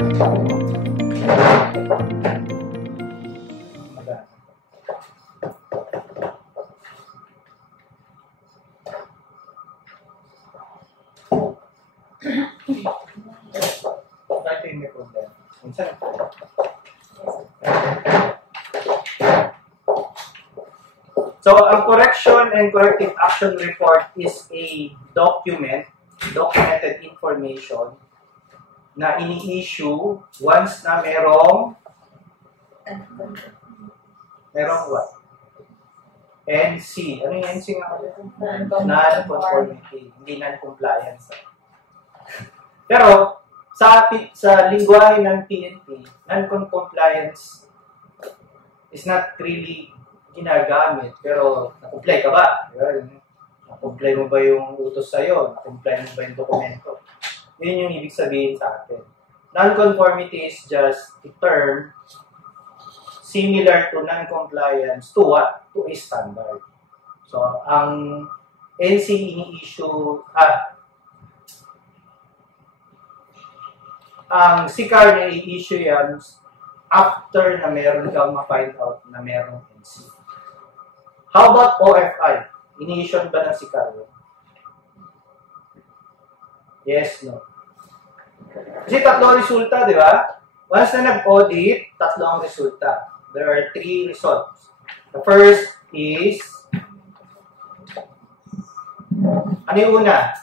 So, ang correction and corrective action report is a documented information na ini-issue once na merong what? NC. Ano yung NC nga? Non-conformity. Hindi non-compliance. Pero, sa lingwahe ng PNP, non-compliance is not really ginagamit, pero na-comply ka ba? Na-comply mo ba yung utos sa'yo? Na-comply mo ba yung dokumento? Yun yung ibig sabihin sa atin. Non-conformity is just a term similar to non-compliance to what? To a standard. So, ang NC ini-issue, ang SICAR na i-issue yan after na meron kang ma-find out na merong NC. How about OFI? Ini-issue ba ng SICAR yun? Yes, no. Kasi tatlo ang resulta, di ba? Once na nag-audit, tatlo ang resulta. There are 3 results. The first is, ano yung una?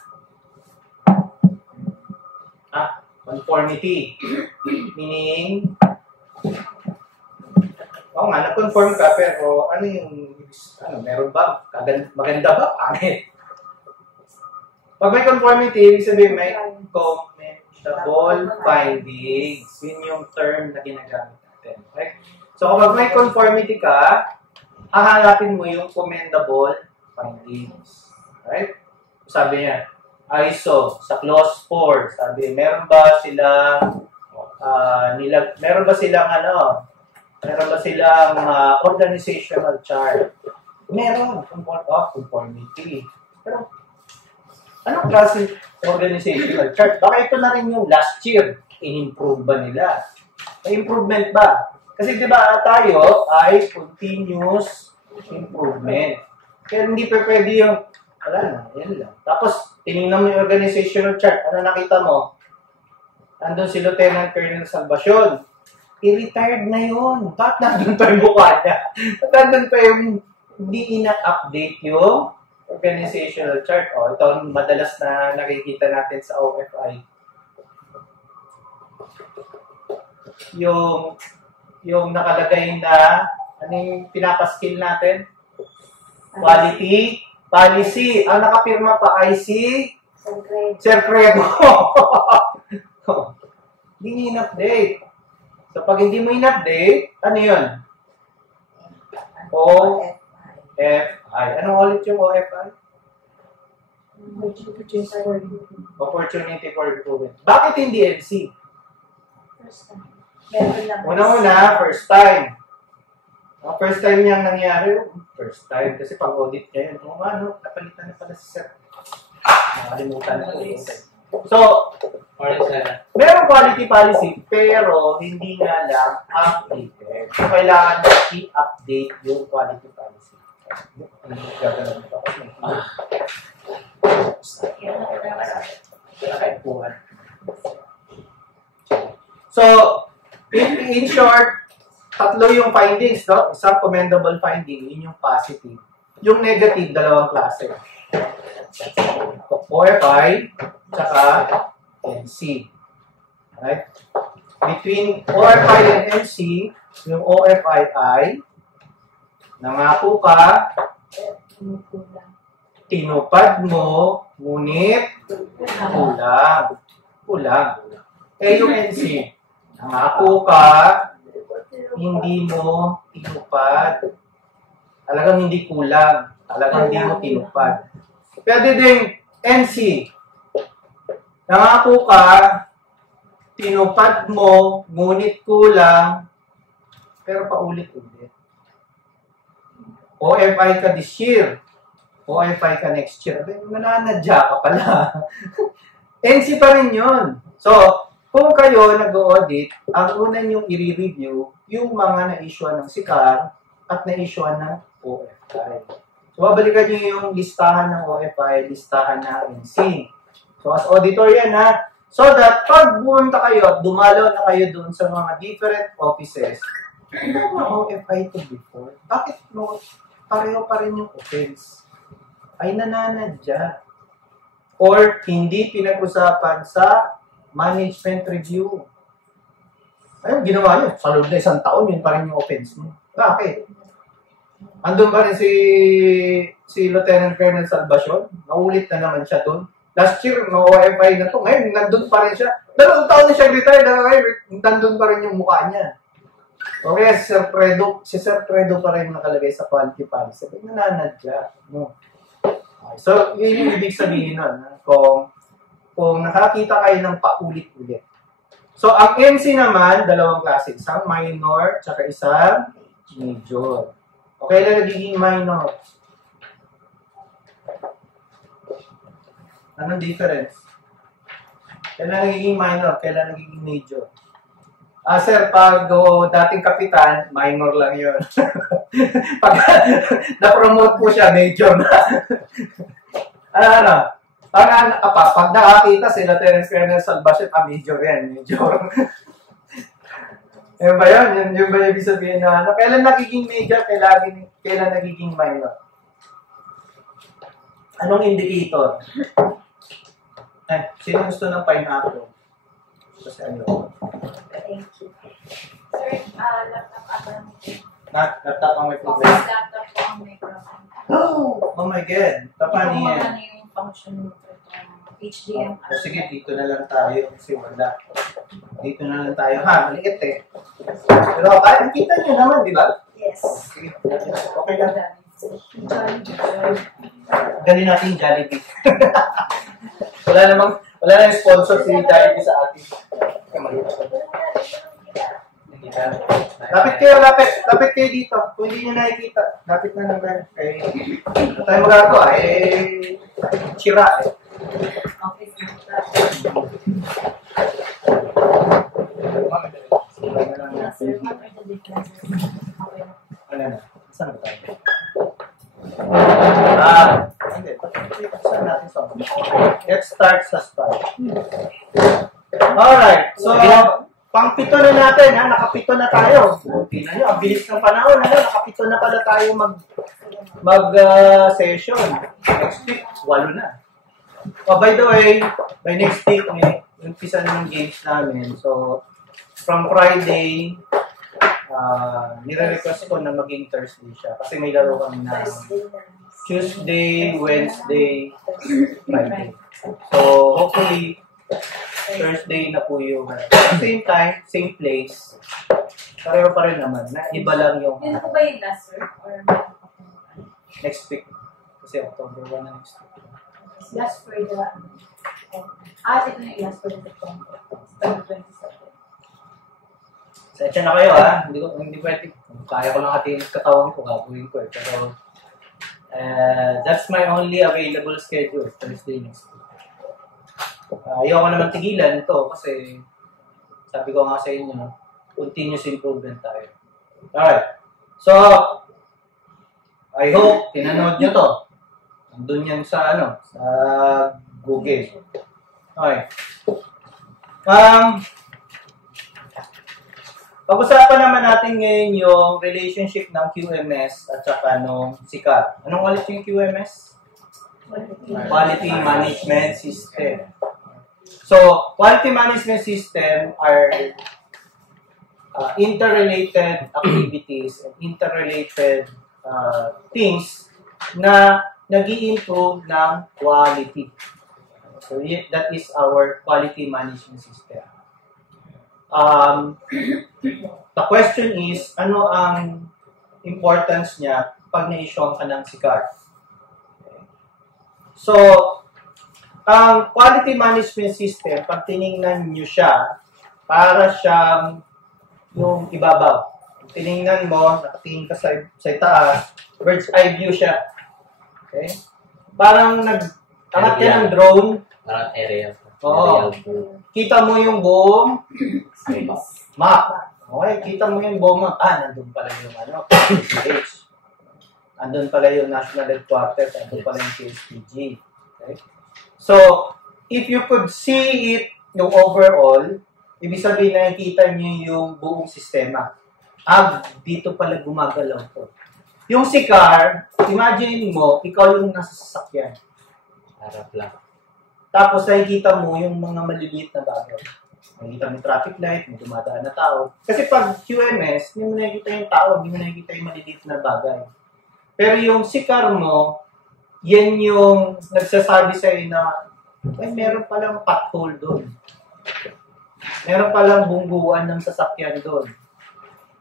Conformity. Meaning, nag-conform ka, pero meron ba? Maganda ba? Pangit. Pag may conformity, ibig sabihin may commentable findings. Yun yung term na ginagamit natin. Okay? So, kapag may conformity ka, hahanapin mo yung commendable findings. Right? Sabi niya, ISO, sa clause 4, sabi, meron ba silang organizational chart? Meron, conformity. Pero, anong klase organizational chart? Baka ito na rin yung last year, in-improve ba nila? May improvement ba? Kasi di ba tayo ay continuous improvement. Kaya hindi pa pwede yung, wala na, yan lang. Tapos, tinignan mo yung organizational chart. Ano nakita mo? Nandun si Lieutenant Colonel Salvacion. I-retired na yun. Bakit nandun pa yung mukha niya? Nandun pa yung hindi ina-update yung organizational chart. O, ito ang madalas na nakikita natin sa OFI. Yung nakalagay na, ano yung pinapaskill natin? Quality, policy. Ang nakapirma pa ay si Sir Crego. Hindi in-update. So, pag hindi mo in-update, ano yun? OFI. Anong ulit yung OFI? Opportunity for improvement. Bakit hindi NC? First time. Una-una, first time. Ang first time niyang nangyari, first time. Kasi pag-audit niya yun, napalitan na pala si Sir. Nakalimutan na po. So, merong quality policy, pero hindi nga lang updated. So, kailangan i-update yung quality policy. Gagawin ko kasi So, in short, tatlo yung findings, no? Isang commendable finding, yun yung positive. Yung negative, dalawang klase. OFI, tsaka NC. Alright? Between OFI and NC, yung OFI ay nangako ka, tinupad mo, ngunit kulang. Yung NC, nangako ka, hindi mo tinupad. Talagang hindi kulang. Talagang hindi mo tinupad. Pwede din NC. Nangako ka, tinupad mo, ngunit kulang, pero paulit-ulit. OFI ka this year. OFI ka next year. Nananadya ka pala. NC pa rin yun. So, Kung kayo nag-audit, ang una niyong i-review yung mga na-issue ng SICAR at na-issue ng OFI. So, babalikan niyo yung listahan ng OFI, listahan ng NC. So, as auditor yan ha. So that pag bumunta kayo at dumalaw na kayo doon sa mga different offices, ano mga OFI to before? Bakit no, pareho pa rin yung offense? Ay nananadya. Or hindi pinag-usapan sa management review. Ayun, ginawa nyo. Sa loob na 1 taon, yun pa rin yung offense mo. Bakit? Andun pa rin si Lieutenant Colonel Salvacion. Naulit na naman siya doon. Last year, no OFI na to. Ngayon, nandun pa rin siya. 2 taon na siya retired. Ngayon, nandun pa rin yung mukha niya. Okay, si Sir Fredo pa rin nakalagay sa quality policy. Nananadya. No. Okay, so, yun yung ibig sabihin nun. Kung nakakita kayo ng paulit-ulit. So, ang MC naman, 2 klase. Isang minor, tsaka isang major. Okay lang nagiging minor. Anong difference? Kailan nagiging minor, kailan nagiging major? Sir, pag dating kapitan, minor lang yun. Pag na-promote po siya, major na. Pag nakakita si Lieutenant Colonel Salvacion, major yan, major. Yun ba yun? Yun ba yung ibig sabihin na kailan nagiging major, kailan nagiging minor? Anong indicator? Sino gusto ng pineapple? Kasi ano? Thank you. Sir, laptop ako lang. Laptop ang may problem? Laptop ko ang may problem. Oh my God. Paano yan? Ano yung function nito? HDMI. Sige, dito na lang tayo. Kasi wala. Dito na lang tayo. Maliit eh. Pero kaya, kita nyo naman, di ba? Yes. Sige. Okay lang. Gali natin yung Jollibee. wala namang sponsor si Jollibee sa atin. Lapit kayo dito. Kung hindi nyo nakikita, lapit na lang kayo. Ano tayo magagawa? Chira eh. Okay, sir. Sir, what are the differences? Okay. Ano na? Saan ba tayo? Hindi. Saan natin sa let's start sa start. Alright. So, pang-pito na natin, ha? Nakapito na tayo. Tingnan nyo, ang bilis ng panahon, ha? Nakapito na pala tayo mag-session. Next week, 8 na. Oh, by the way, by next week, umpisa na yung games namin. So, from Friday, nire-request ko na maging Thursday siya. Kasi may laro kami na Tuesday, Wednesday, Friday. So, hopefully, Thursday na po yung same time, same place. Pareho pa rin naman. Iba lang yung Yun po ba yung last, sir? Or next week. Kasi October 1 na next week. last for the ito na yung last for the September 27. Sensya na kayo ha. Hindi pwede. Kaya ko lang hatiin yung katawan ko, gagawin ko eh. Pero that's my only available schedule, Thursday next week. Ayoko naman tigilan ito kasi sabi ko nga sa inyo, continuous improvement tayo. Alright. So, I hope tinanood nyo to. Nandun yan sa sa Google. Okay. Pag-usapan naman natin ngayon yung relationship ng QMS at saka nung SICAR. Anong ulit yung QMS? Quality Management System. So, Quality Management System are interrelated activities and interrelated things na nag-i-improve ng quality. So, that is our quality management system. The question is, ano ang importance niya pag na-issue ka ng SICAR? Okay. So, ang quality management system, pag tinignan nyo siya, para siyang yung ibabaw. Tinignan mo, nakatingin ka sa taas, bird's eye view siya. Okay? Parang nag-angat ka ng drone. Parang area. Oo. Kita mo yung buong map. Okay, kita mo yung buong map. Nandun pala yung PH. Nandun pala yung National Headquarters. Nandun pala yung CSPG. Okay? So, if you could see it, yung overall, ibig sabihin nakikita niyo yung buong sistema. Dito pala gumagalaw to. Yung si car, imagine mo, ikaw yung nasa sasakyan. Harap lang. Tapos nakikita mo yung mga maliliit na bagay. Nakikita mo yung traffic light, may dumadaan na tao. Kasi pag QMS, hindi mo nakikita yung tao, hindi mo nakikita yung maliliit na bagay. Pero yung si car mo, yan yung nagsasabi sa'yo na ay, meron palang pothole doon. Meron palang bungguan ng sasakyan doon.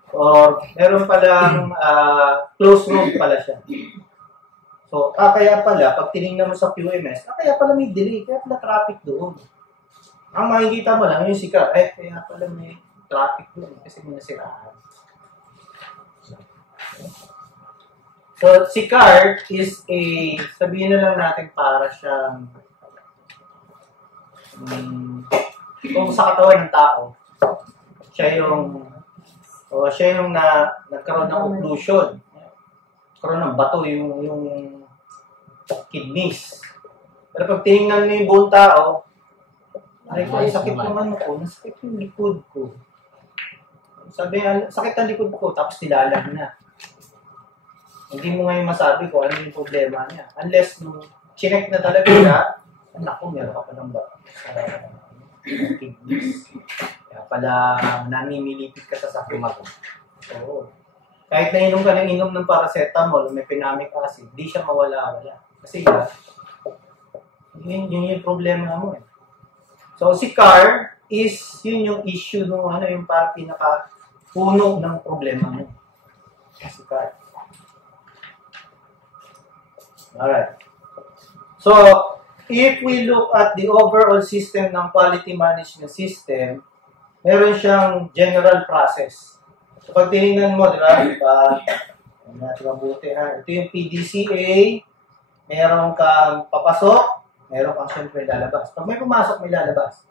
Or meron palang close road pala siya. So, kaya pala, pag tinignan mo sa QMS, kaya pala may delay, kaya pala traffic doon. Ang makikita mo lang yung sika, kaya pala may traffic doon, kasi may nasiraan. So, si car is sabihin na lang natin para siyang, kung sa katawan ng tao, siya yung nagkaroon ng occlusion. Nagkaroon ng bato yung kidneys. Pero pag tinignan mo yung buong tao, sakit naman ako, nasakit yung likod ko. Sabi, sakit ang likod ko, tapos nilalag na. Hindi mo ngayon masabi kung ano yung problema niya. Unless, chinek na talaga siya, naku, meron ka pa ng bato sa kidneys. Kaya pala, namimilipit ka sa sakit mo. Oo. Kahit nainom ka ng paracetamol, may pinamic acid, di siya mawala-wala. Kasi yun yung problema mo eh. So, si car is, yun yung issue yung parang pinaka-puno ng problema mo. Si car. Alright. So, if we look at the overall system ng quality management system, meron siyang general process. So, pag tinignan mo, di ba? Natin mabuti ha. Ito yung PDCA. Meron kang papasok. Meron kang siyempre lalabas. Pag may pumasok, may lalabas.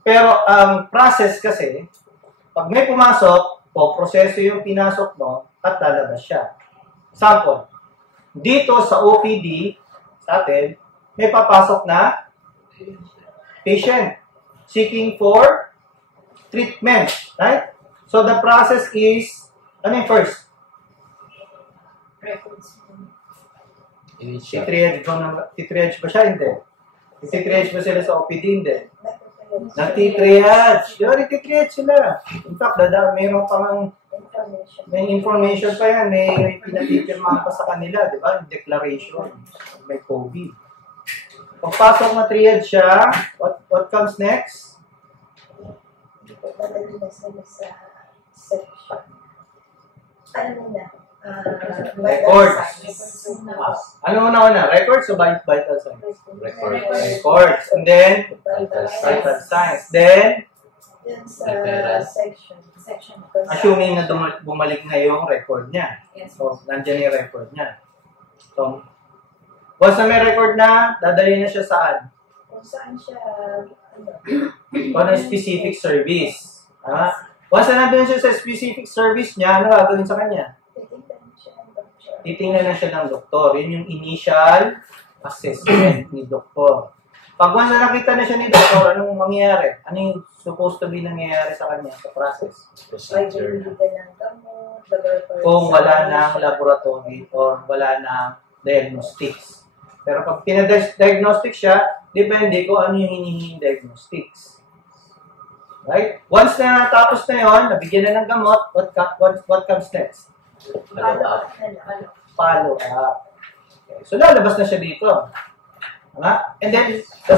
Pero ang process kasi, pag may pumasok, proseso yung pinasok mo at lalabas siya. Example, dito sa OPD, sa atin, may papasok na patient seeking for treatment. Right? So, the process is, ano yung first? Records. Titriage ba siya? Hindi. Titriage ba sila sa OPD? Hindi. Nagtitriage. Titriage sila. In fact, mayroon pang may information pa yan. May pinatipirmahan pa sa kanila. Di ba? Declaration. May COVID. Pagpasok na triage siya, what comes next? Records. Ano una? Records o vital signs? Records. And then, vital signs. Then, section. Assuming na bumalik na yung record niya. So, nandiyan yung record niya. So, once na may record na, dadali na siya saan? Kung saan siya, Kung ano specific service. Once na nandun siya sa specific service niya, ano gagawin sa kanya? Titingnan na siya ng doktor. Yun yung initial assessment ni doktor. Pag once na nakita na siya ni doktor, anong mangyayari? Ano yung supposed to be nangyayari sa kanya sa process? Kung wala ng laboratory or wala ng diagnostics. Pero pag pinadiagnostic siya, depende kung ano yung hinihinging diagnostics. Right? Once na natapos na yun, nabigyan na ng gamot, what comes next? Follow up. Okay. So, lalabas na siya dito. And then, the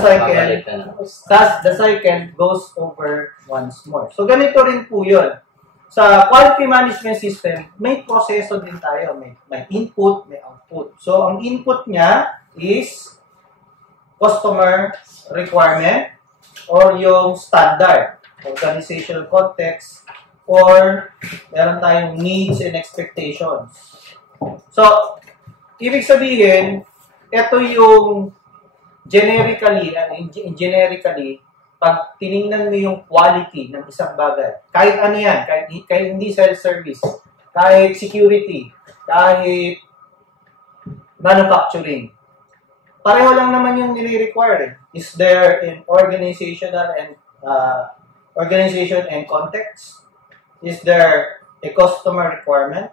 cycle goes over once more. So, ganito rin po yun. Sa quality management system, may proseso din tayo. May input, may output. So, ang input niya is customer requirement or yung standard, organizational context, or meron tayong needs and expectations. So, ibig sabihin, ito yung generically, pag tiningnan mo yung quality ng isang bagay, kahit ano yan, kahit hindi self-service, kahit security, kahit manufacturing, pareho lang naman yung nire-require. Is there an organization and context? Is there a customer requirement?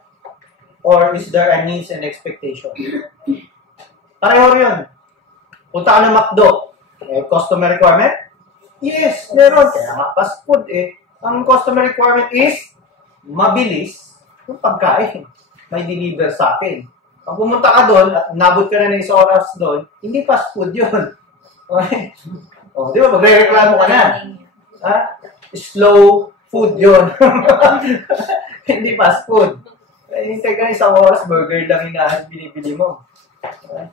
Or is there a needs and expectation? Pareho yun. Punta ka ng McDo, customer requirement? Yes, meron. Kaya nga, fast food ang customer requirement is mabilis yung pagkain. May deliver sa akin. Pag pumunta ka doon at nabot ka na ng isang oras doon, hindi fast food yun. Okay? Di ba? Magre-reklamo ka na. Ha? Slow food yun. Hindi fast food. Hintay ka na isang oras, burger lang binibili mo. Okay?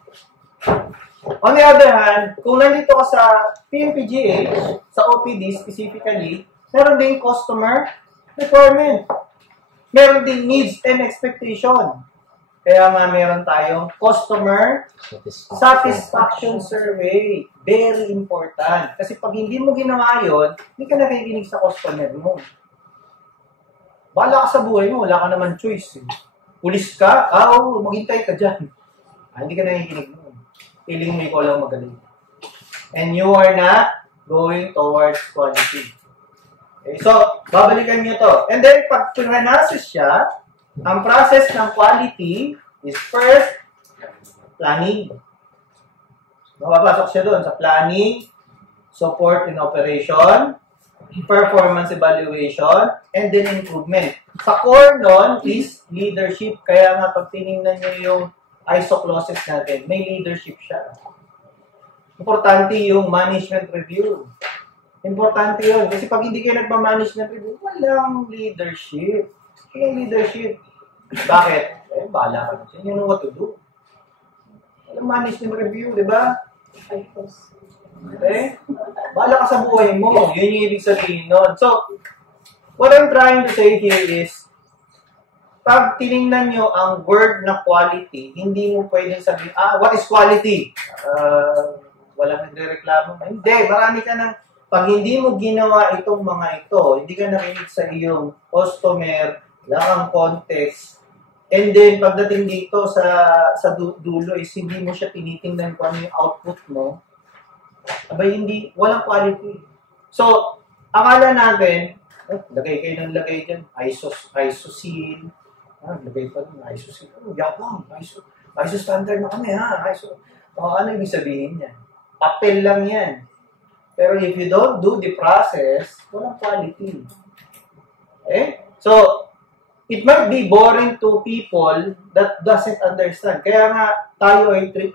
On the other hand, kung nandito ka sa PMPGH, sa OPD specifically, meron din customer requirement. Meron din needs and expectation. Kaya nga meron tayong customer satisfaction survey. Very important. Kasi pag hindi mo ginawa yun, hindi ka nakikinig sa customer mo. Bahala ka sa buhay mo, wala ka naman choice. Pulis ka, maghintay ka dyan. Hindi ka nakikinig mo. Feeling mo ikaw lang magaling. And you are not going towards quality. Okay, so, babalikan nyo to. And then, pag pinanasis siya, ang process ng quality is first, planning. Mapapasok siya doon sa planning, support and operation, performance evaluation, and then improvement. Sa core nun is leadership. Kaya nga pag tinignan nyo yung ISO clauses natin, may leadership siya. Importante yung management review. Importante yun. Kasi pag hindi kayo nagpa-management review, walang leadership. Walang leadership. Bakit? Bahala ka na. You know what to do. Walang management review, di ba? Okay? Bahala ka sa buhay mo. Yun yung ibig sabihin nun. So, what I'm trying to say here is, pag tinignan nyo ang word na quality, hindi mo pwedeng sabihin, what is quality? Walang nagre-reklamo. Hindi, marami ka ng, pag hindi mo ginawa itong mga ito, hindi ka narinig sa iyong customer, wala kang context, and then pagdating dito sa dulo is hindi mo siya tinitingnan kung ano yung output mo, abay walang quality. So, akala natin, lagay kayo ng lagay dyan, ISO-seal, lagay pa rin, ISO-seal, yapang, ISO standard na kami, ISO. Ano ibig sabihin yan? Papel lang yan. Pero if you don't do the process, walang quality. Okay? So, it might be boring to people that doesn't understand. Kaya nga,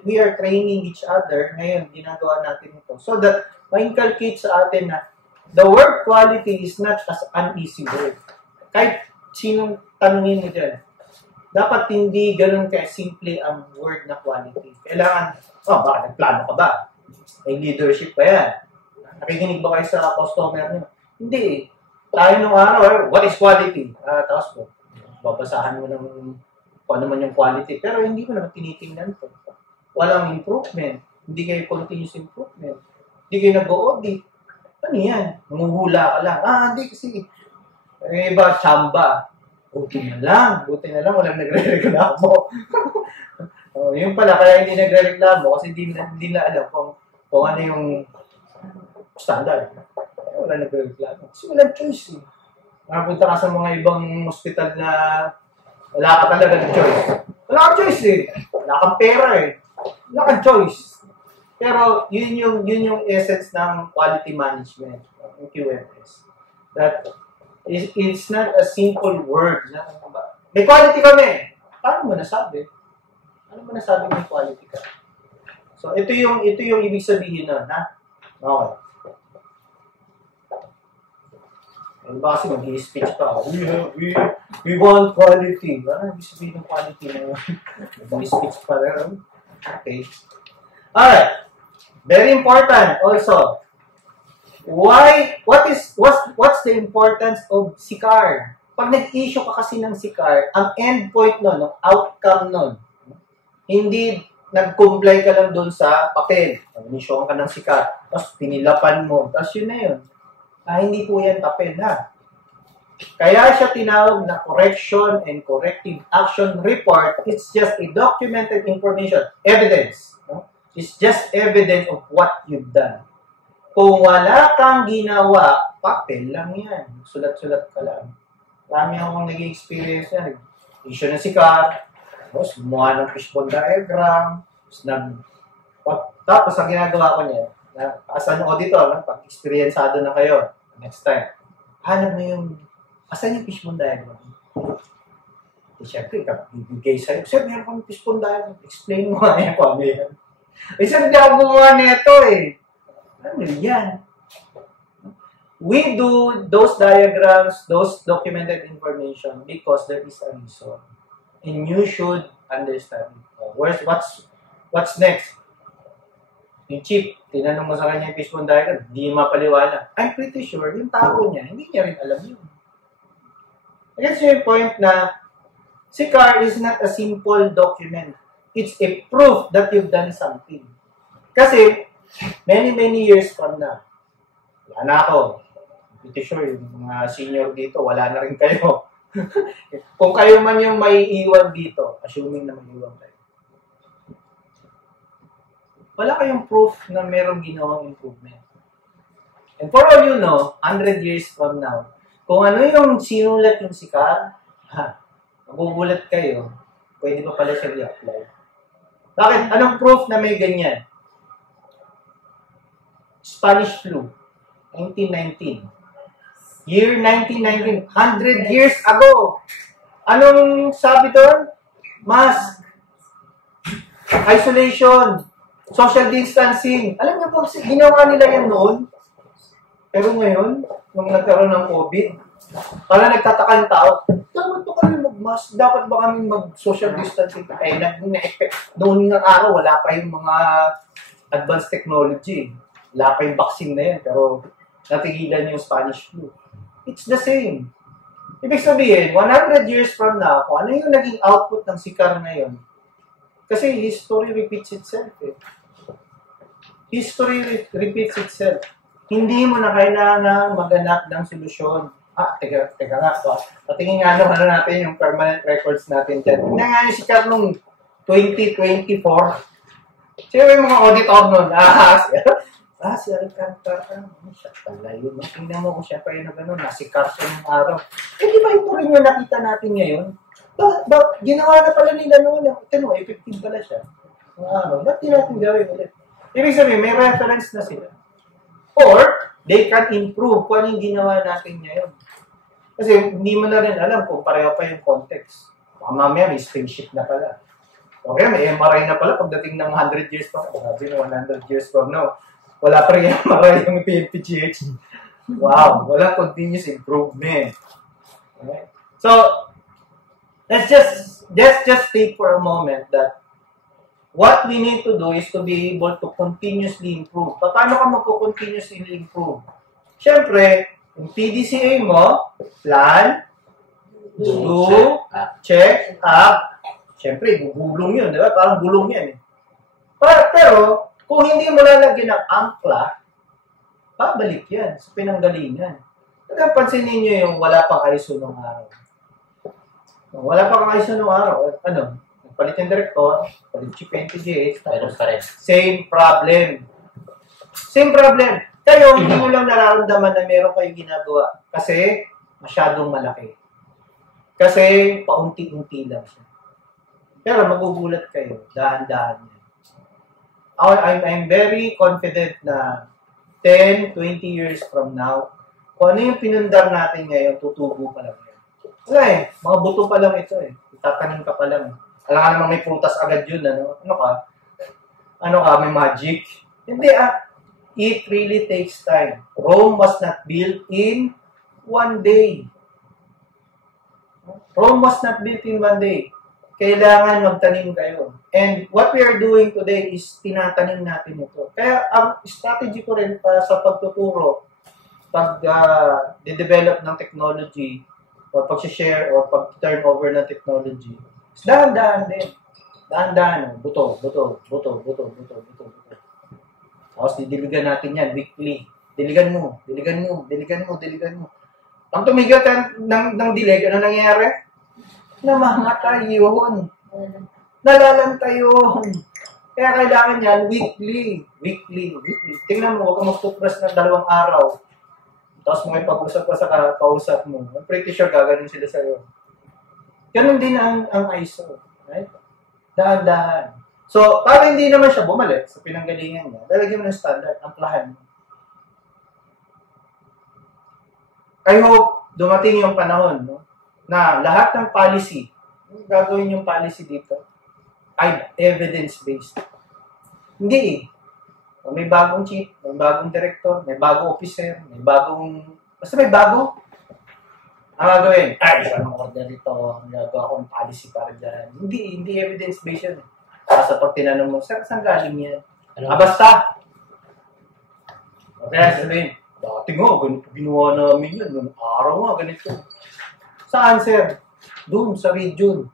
we are training each other. Ngayon, ginagawa natin ito. So that, ma-inculcate sa atin na the word quality is not as an easy word. Kahit sinong tanungin mo dyan, dapat hindi ganun ka-simple ang word na quality. Kailangan, bakit nagplano ka ba? May leadership pa yan. Nakikinig ba kayo sa customer nyo? Hindi. Tayo nung araw, what is quality? Tapos babasahan mo ng kung ano man yung quality. Pero hindi mo naman tinitingnan ko. Walang improvement. Hindi kayo continuous improvement. Hindi kayo nag-audit. Ano yan? Nanguhula ka lang. Hindi kasi. Iba, chamba. Buti na lang, walang nagre-reklamo. Yung pala, kaya hindi nagre-reklamo kasi hindi na alam kung ano yung standard. Wala nagre-reklamo. Kasi walang choice. Nakapunta ka sa mga ibang hospital na wala ka talaga ng choice. Wala kang choice Wala kang pera Wala kang choice. Pero yun yung essence ng quality management, ng QMS. That it's not a simple word. May quality kami. Paano mo nasabi? Ano mo nasabi may quality ka? So, ito yung ibig sabihin nun, ha? Okay. Ano ba kasi mag-i-speech pa? We want quality. Ano ibig sabihin ng quality na yun? Mag-i-speech pa rin. Okay. Alright. Very important also. What's the importance of SICAR? Pag nag-issue ka kasi ng SICAR, ang end point nun, ang outcome nun, hindi nag-comply ka lang doon sa papel. Nisyon ka ng sikat. Tapos pinilapan mo. Tapos yun na yun. Hindi po yan papel, ha? Kaya siya tinawag na correction and corrective action report. It's just a documented information. Evidence. No? It's just evidence of what you've done. Kung wala kang ginawa, papel lang yan. Sulat-sulat ka lang. Marami akong naging experience yan. Issue ng sikat. Tapos gumawa ng fishbone diagram. Tapos ang ginagawa ko niya, as an auditor, pag-experienceado na kayo, next time, hanap mo yung, asan yung fishbone diagram? Siyempre, ibigay sa'yo, sir, meron kang fishbone diagram. Explain mo nga yan kung ano yan. Sir, hindi ako gumawa nito eh. Ano yan? We do those diagrams, those documented information because there is a reason. And you should understand. What's next? Yung chief, tinanong mo sa kanya yung fishbone diagram, hindi mapaliwala. I'm pretty sure, yung tao niya, hindi niya rin alam yun. I guess yung point na, SICAR is not a simple document. It's a proof that you've done something. Kasi, many years from now, wala na ako. Pretty sure, yung mga senior dito, wala na rin kayo. Kung kayo man yung may iwan dito, assuming na may iwan kayo, wala kayong proof na merong ginawang improvement. And for all you know, 100 years from now, kung ano yung sinulat yung SICAR, magugulat kayo, pwede pa pala siya i-apply. Bakit? Anong proof na may ganyan? Spanish flu, 1919. Year 1919, 100 years ago. Anong sabi doon? Mask, isolation, social distancing. Alam niyo po, ginawa nila yan noon. Pero ngayon, nung nagkaroon ng COVID, para nagtataka yung tao, dapat ba kami mag-mask? Dapat ba kami mag-social distancing? Noon ng araw, wala pa yung mga advanced technology. Wala pa yung vaccine na yan, pero natigilan yung Spanish flu. It's the same. Ibig sabihin, 100 years from now, kung ano yung naging output ng SICAR ngayon, kasi history repeats itself. History repeats itself. Hindi mo na kailangan maganap ng solusyon. Teka nga. Patingin nga ano natin yung permanent records natin dyan. Tingnan nga yung SICAR nung 2024. Sino yung mga auditor nun? Si Alcantara, siya pala yun. Tingnan mo kung siya pa yun na gano'n, nasikar siya ng araw. Di ba ito rin yung nakita natin ngayon? Ginawa na pala nila noon. Ito, effective pala siya. Ng araw. Ba't di natin gawin ulit? Ibig sabihin, may reference na sila. Or, they can improve kung anong ginawa natin ngayon. Kasi hindi mo na rin alam kung pareho pa yung context. Mamaya may spaceship na pala. Okay, may MRI na pala pagdating ng 100 years from now. Sabi na 100 years from now. Wala pa rin MRI yung PNPGH. Wow, wala continuous improvement. Okay? So, let's just think for a moment that what we need to do is to be able to continuously improve. Paano ka magko-continuously improve? Siyempre, yung PDCA mo, plan, do, check, up. Siyempre, gugulong yun, di ba? Parang gulong yan. Pero, kung hindi mo lalagyan ng angkla, babalik yan sa pinanggalingan. Pansin ninyo yung wala pang ISO nung araw. Wala pang ISO nung araw. Ano? Palit yung director, palit yung PNPGH, same problem. Same problem. Kayo, hindi mo lang nararamdaman na meron kayong ginagawa kasi masyadong malaki. Kasi paunti-unti lang siya. Pero magugulat kayo, dahan-dahan. I'm very confident na 10, 20 years from now, kung ano yung pinundar natin ngayon, tutubo pa lang yan. Wala mga buto pa lang ito Itatanim ka pa lang. Alam ka naman may prutas agad yun, ano? Ano ka? May magic? Hindi It really takes time. Rome was not built in one day. Rome was not built in one day. Kailangan magtanim kayo. And what we are doing today is tinatanim natin ito. Kaya ang strategy ko rin sa pagtuturo, pag-develop ng technology, or pag-share, or pag-turn over ng technology, dahan-dahan din. Dahan-dahan, buto. Tapos didiligan natin yan weekly. Diligan mo. Pag tumigil ka ng dilig, ano nangyayari? Namamatay yun. Nalalantay yun. Kaya kailangan yan weekly. Tingnan mo, huwag kang mag-toothbrush ng 2 araw. Tapos may pag-usap ka sa kausap mo. I'm pretty sure gaganin sila sa'yo. Ganun din ang ISO. Right? Dahan-dahan. So, para hindi naman siya bumalik sa pinanggalingan niya, lalagyan mo ng standard, amplahan mo. I hope dumating yung panahon, no, na lahat ng policy, gagawin yung policy dito, ay evidence-based. Hindi eh. May bagong chief, may bagong director, may bagong officer, basta may bago. Ang gagawin, anong order dito, gagawa ko ng policy para dyan. Hindi evidence-based yun. Basta pag tinanong mo, saan galing yan? Basta. Okay, sabihin, dati nga, ganito ginawa namin yan. Noong araw nga, ganito. Saan, sir? Doon, sa region.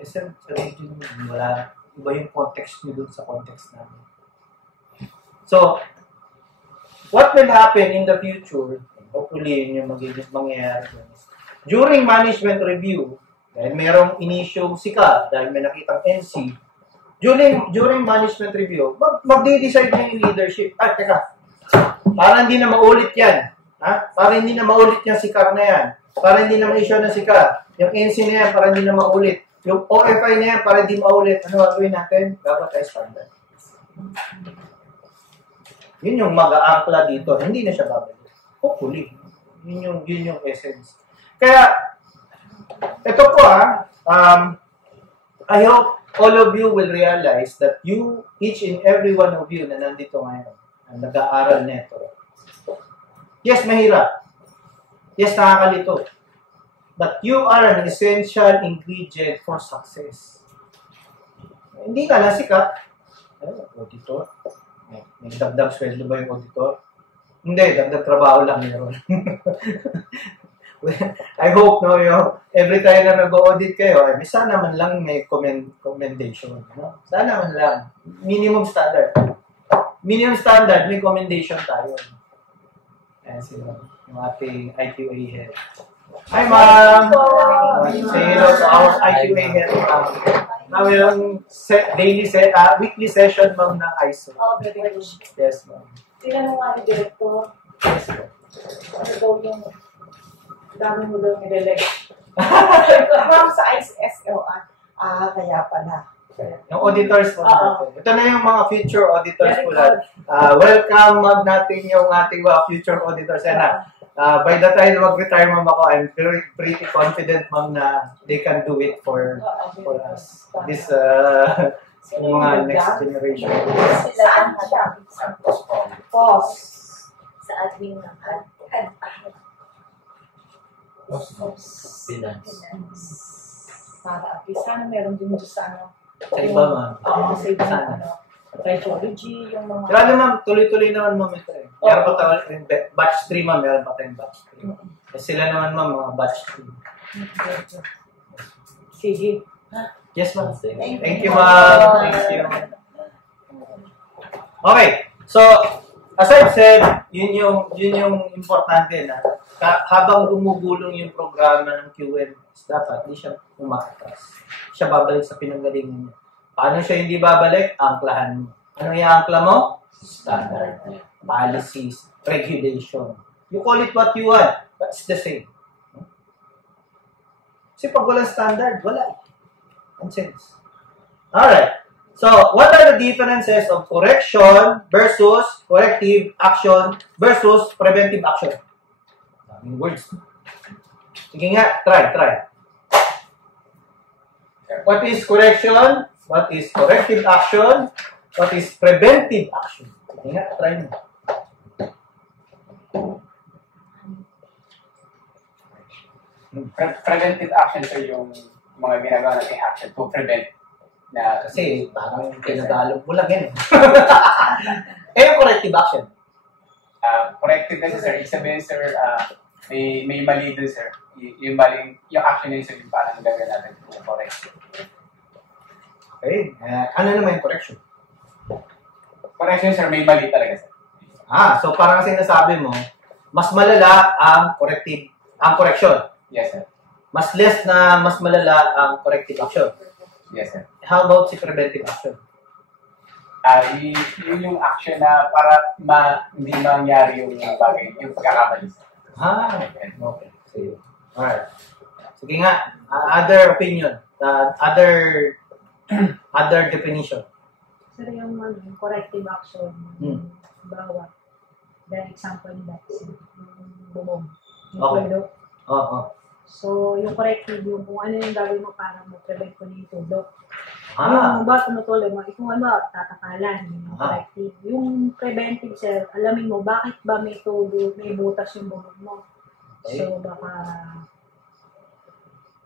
Sir, sa region, wala. Iba yung context nyo doon sa context namin. So, what will happen in the future, hopefully yun yung mangyayari. During management review, dahil mayroong inisyong sika, dahil may nakitang NC, during management review, magde-decide na yung leadership. Teka, para hindi na maulit yan. Para hindi na maulit yung sikar na yan. Para hindi na ma-issue ng sikar. Yung NC na yan, para hindi na maulit. Yung OFI na yan, para hindi maulit. Ano gagawin natin? Gagawin tayo standard. Yun yung mag-aangkla dito. Hindi na siya babalik. Hopefully. Yun yung essence. Kaya, ito po I hope all of you will realize that you, each and every one of you na nandito ngayon, ang nag-aaral neto. Yes, mahirap. Yes, nakakalito. But you are an essential ingredient for success. Hindi ka lang sikat. Auditor. May dagdag sweldo ba yung auditor? Hindi, dagdag trabaho lang meron. I hope, no, every time na nag-audit kayo, sana man lang may commendation. No? Sana man lang. Minimum standard. Minimum standard, may commendation tayo. Ayan sila, yung ating IQA head. Hi, ma'am! Say hello to our IQA head. Now, yung weekly session, ma'am, ng ISO. Yes, ma'am. Tinanong nga ni Director. Yes, ma'am. Ano daw yung dami mo daw nilelect. Ma'am, sa ISSLR. Kaya pala. Yung auditors po natin. Ito na yung mga future auditors po natin. Welcome, ma'am, natin yung ating mga future auditors. By the time na mag-retire, ma'am, ako, I'm pretty confident, ma'am, na they can do it for us. This mga next generation. Saan siya? Pos. Sa admin ng finance. Para at least sana meron din sa ano. Sa iba, ma'am. Sa iba na psychology, yung mga... Grabe, ma'am. Tuloy-tuloy naman, ma'am, ito eh. Meron pa tayo, batch 3, ma'am. Meron pa tayong batch 3. Sila naman, ma'am, mga batch 2. Sige. Yes, ma'am. Thank you, ma'am. Thank you. Okay. So, as I've said, yun yung importante na habang gumugulong yung programa ng QMS, dapat hindi siya umatras. Siya babalik sa pinanggalingan niya. Paano siya hindi babalik? Angklahan mo. Ano yung angkla mo? Standard. Policies. Regulation. You call it what you want, but it's the same. Kasi pag walang standard, wala. Nonsense. Alright. So, what are the differences of correction versus corrective action versus preventive action? Daming words. Sige nga, try. What is correction? What is corrective action? What is preventive action? Sige nga, try mo. Preventive action sir yung mga ginagawa natin action to prevent na Kasi parang pinadalog mo lang yan. Yung corrective action. corrective na sir. Ibig sabihin sir, may mali doon sir. Yung action na yun sir, yung parang gagawin natin to correct. Okay. Ano naman yung correction? Correction, sir, may mali talaga, sir. So parang sinasabi mo, mas malala ang correction. Yes, sir. Mas malala ang corrective action. Yes, sir. How about si preventive action? Yun yung action na para hindi mangyari yung bagay, yung pagkakamali. Okay. Sige. Alright. Sige nga, other opinion, other definition. Sir, yung corrective action, bawa, the example that's bubong. Okay. So, yung corrective, yung kung ano yung gawin mo para mag-prevent ko na yung tulog. Yung ba, tumutulog mo, kung ano, tatakalan, yung corrective. Yung preventive, sir, alamin mo, bakit ba may tulog, may butas yung bubong mo. So, baka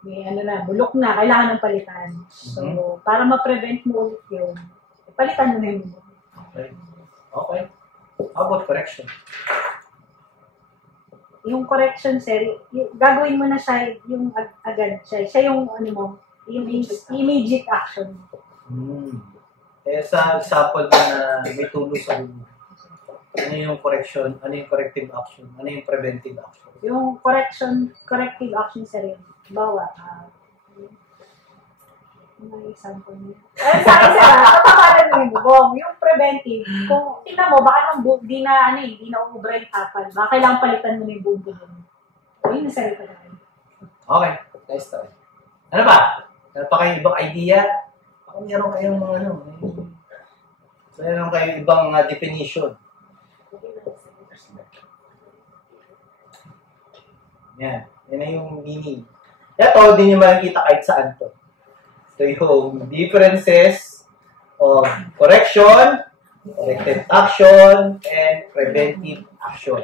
may bulok na, kailangan ng palitan. So, para ma-prevent mo ulit yun, palitan mo na yung bubong. Okay. How about correction? Yung correction, sir, gagawin mo na siya, yung agad siya. Siya yung, yung immediate action. Sa example na may tulo sa bubong, ano yung correction? Ano yung corrective action? Ano yung preventive action? Yung corrective action, sir, yun. Bawa, may example niya. Sa akin, sir, patakalan mo yung bubong. Yung preventive, kung tingnan mo, baka di na ubra yung tapal. Baka kailangan palitan mo na yung buong bubong. Yun yung sarili pa natin. Okay. Nice story. Ano ba? Meron pa kayong ibang idea? Baka meron kayong meron kayong ibang definition. Yan. Yan na yung meaning. Ito, di nyo makikita kahit saan to. Ito yung differences of correction, corrective action, and preventive action.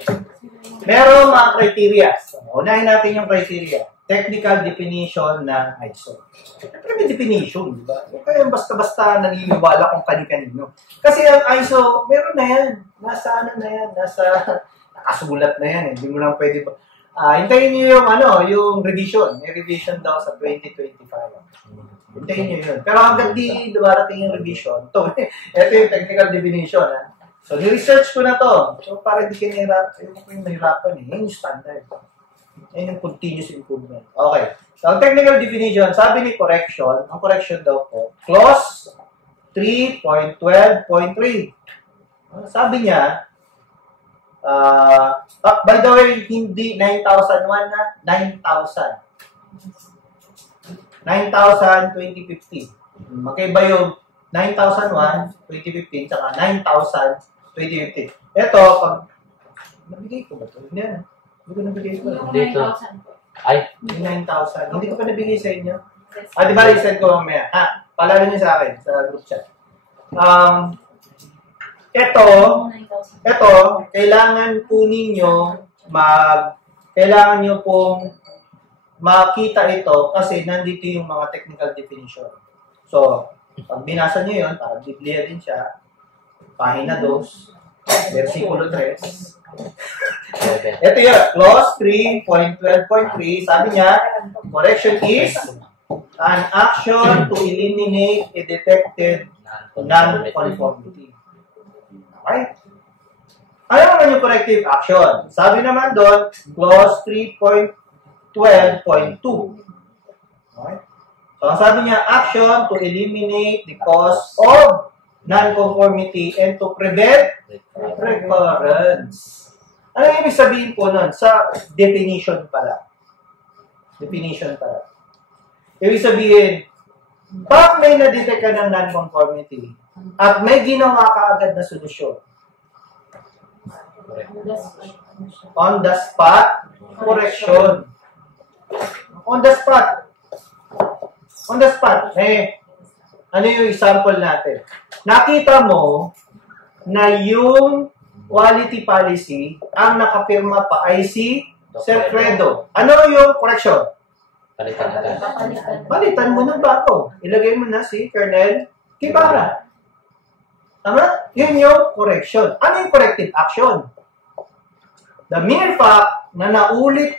Meron mga criteria. Unahin natin yung criteria. Technical definition ng ISO. Siyempre may definition, di ba? Huwag kayong basta-basta naniniwala kung kani-kanino. Kasi ang ISO, meron na yan. Nasa nakasulat na yan. Hindi mo lang pwede ba. Hintayin nyo yung revision. May revision daw sa 2025. Hintayin nyo yun. Pero hanggang di dumarating yung revision, ito yung technical definition. So, ni-research ko na to. So, para di kayo nahirapan. Yan yung standard. Yan yung continuous improvement. Okay. So, ang technical definition, sabi ni correction, ang correction daw po, clause 3.12.3. Sabi niya, by the way, hindi 9,001 na, 9,000. 9,000, 2015. Magkaiba yung 9,001, 2015, saka 9,000, 2015. Ito, pag nabigay ko ba ito? Hindi yan. Hindi ko nabigay ko. Yung 9,000 po. Ay, Yung 9,000. Hindi ko pa nabigay sa inyo. Di ba, i-send ko mamaya. Palala niyo sa akin, sa group chat. Ito, kailangan po ninyo kailangan nyo pong makita ito kasi nandito yung mga technical definition. So, pag binasa nyo yun, parang Biblia din siya, pahina 2, versikulo 3. Ito yun, clause 3.12.3, sabi niya, correction is an action to eliminate a detected non-conformity. Okay? Ano naman yung corrective action? Sabi naman doon, clause 3.12.2. Okay? So, sabi niya, action to eliminate the cause of non-conformity and to prevent recurrence. Ano yung ibig sabihin po nun? Sa definition pala. Definition pala. Ibig sabihin, pag may na-detect ka ng non-conformity at may ginawa ka agad na solusyon, on the spot correction. On the spot. On the spot. Ano yung example natin? Nakita mo na yung quality policy ang nakapirma pa ay si Sir Credo. Ano yung correction? palitan agad. Palitan mo ng bago. Ilagay mo na si Colonel Kibara. Tama? Yun yung correction. Ano yung corrective action? The mere fact na naulit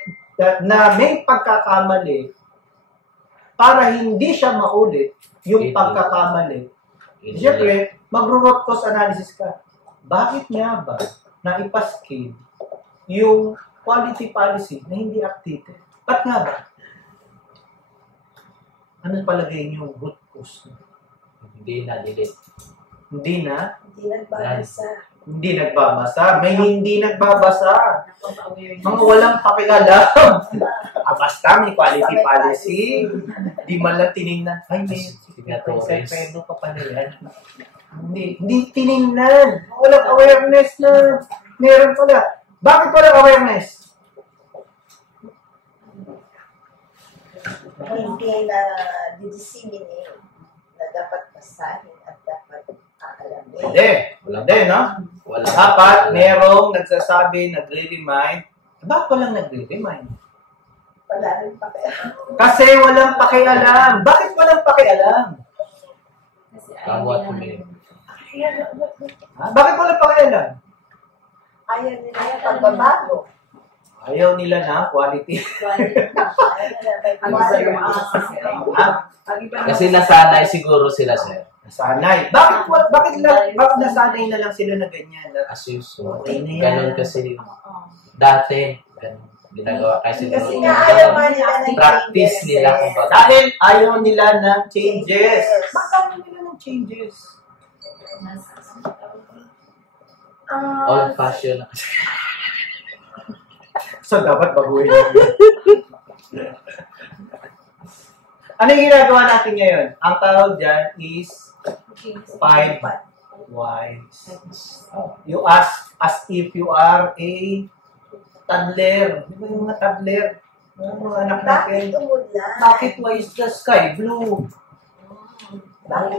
na may pagkakamali para hindi siya maulit yung pagkakamali. Siyempre, magro-root cause analysis ka. Bakit nga ba na ipaskid yung quality policy na hindi updated? Ba't nga ba? Ano palagay niyo yung root cause? Hindi na delete. Hindi na? Hindi nagbabasa. Hindi nagbabasa. May hindi nagbabasa. Mga walang pakialam. Basta may quality policy. Di man lang tinignan. Ay, may Pedro pa pala yan. Hindi tinignan. Walang awareness na meron pala. Bakit walang awareness? Hindi na disseminate na dapat basahin at dapat aalamin. Hindi, no? Wala. Dapat merong nagsasabi, nagre-remind. Bakit walang nagre-remind? Wala rin pakialam. Kasi walang pakialam. Bakit walang pakialam? Kawat may. Bakit walang pakialam? Ayaw nila yung pagbabago. Ayaw nila na quality. Kasi nasanay siguro sila, sir. Nasanay. Bakit nasanay na lang sila na ganyan? As usual. Okay na yan. Ganon kasi dati. Ganon ginagawa. Kasi Kasi nga ayaw nga nila ng practice changes, nila eh. kung baga. Dahil ayaw nila ng changes. Bakit ayaw nila ng changes? Old fashion. So, dapat baguhin. Ano yung ginagawa natin ngayon? Ang tawag dyan is 5 whys. You ask as if you are a toddler. Di ba yung mga toddler? Yung mga anak natin. Bakit umulan? Bakit why is the sky blue?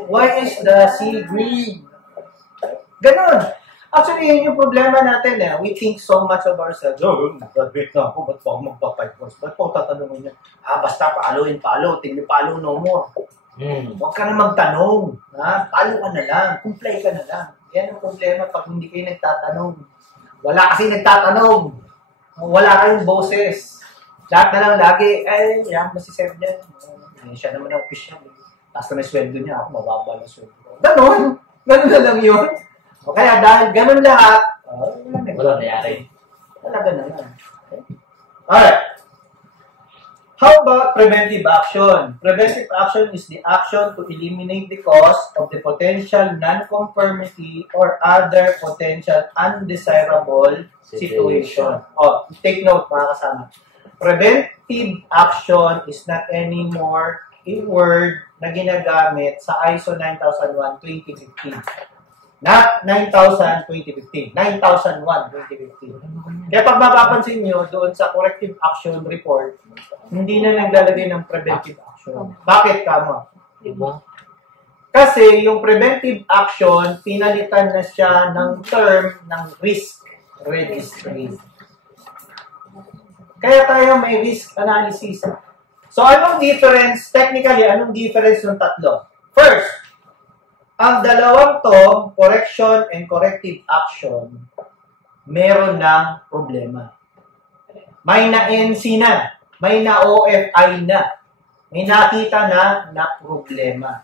Why is the sea green? Ganon. Actually, yun yung problema natin eh. We think so much of ourselves. Oh, graduate na ako. Ba't pa ako magpa-5 course? Ba't pa ako tatanungin niya? Basta palo, tingli palo, no more. Huwag ka na magtanong. Ha? Palo ka na lang. Comply ka na lang. Yan ang problema pag hindi kayo nagtatanong. Wala kasi nagtatanong. Wala kayong boses. Lahat na lang lagi, yan, masisave niya. Siya naman ang official. Tapos na may sweldo niya. Ako, mababa na sweldo. Ganon. Ganon na lang yun. O kaya dahil ganun lahat, Wala nangyari. talaga naman. Okay? Alright. How about preventive action? Preventive action is the action to eliminate the cause of the potential non-conformity or other potential undesirable situation. Oh, take note mga kasama. Preventive action is not anymore a word na ginagamit sa ISO 9001-2015. Not 9,000-2015. 9001-2015. Kaya pag mapapansin nyo, doon sa corrective action report, hindi na naglalagay ng preventive action. Bakit, Kama? Diba? Kasi yung preventive action, pinalitan na siya ng term ng risk registry. Kaya tayo may risk analysis. So, anong difference? Technically, anong difference ng tatlo? First, ang dalawang to, correction and corrective action, meron ng problema. May na-NC na, may na-OFI na, may nakita na problema.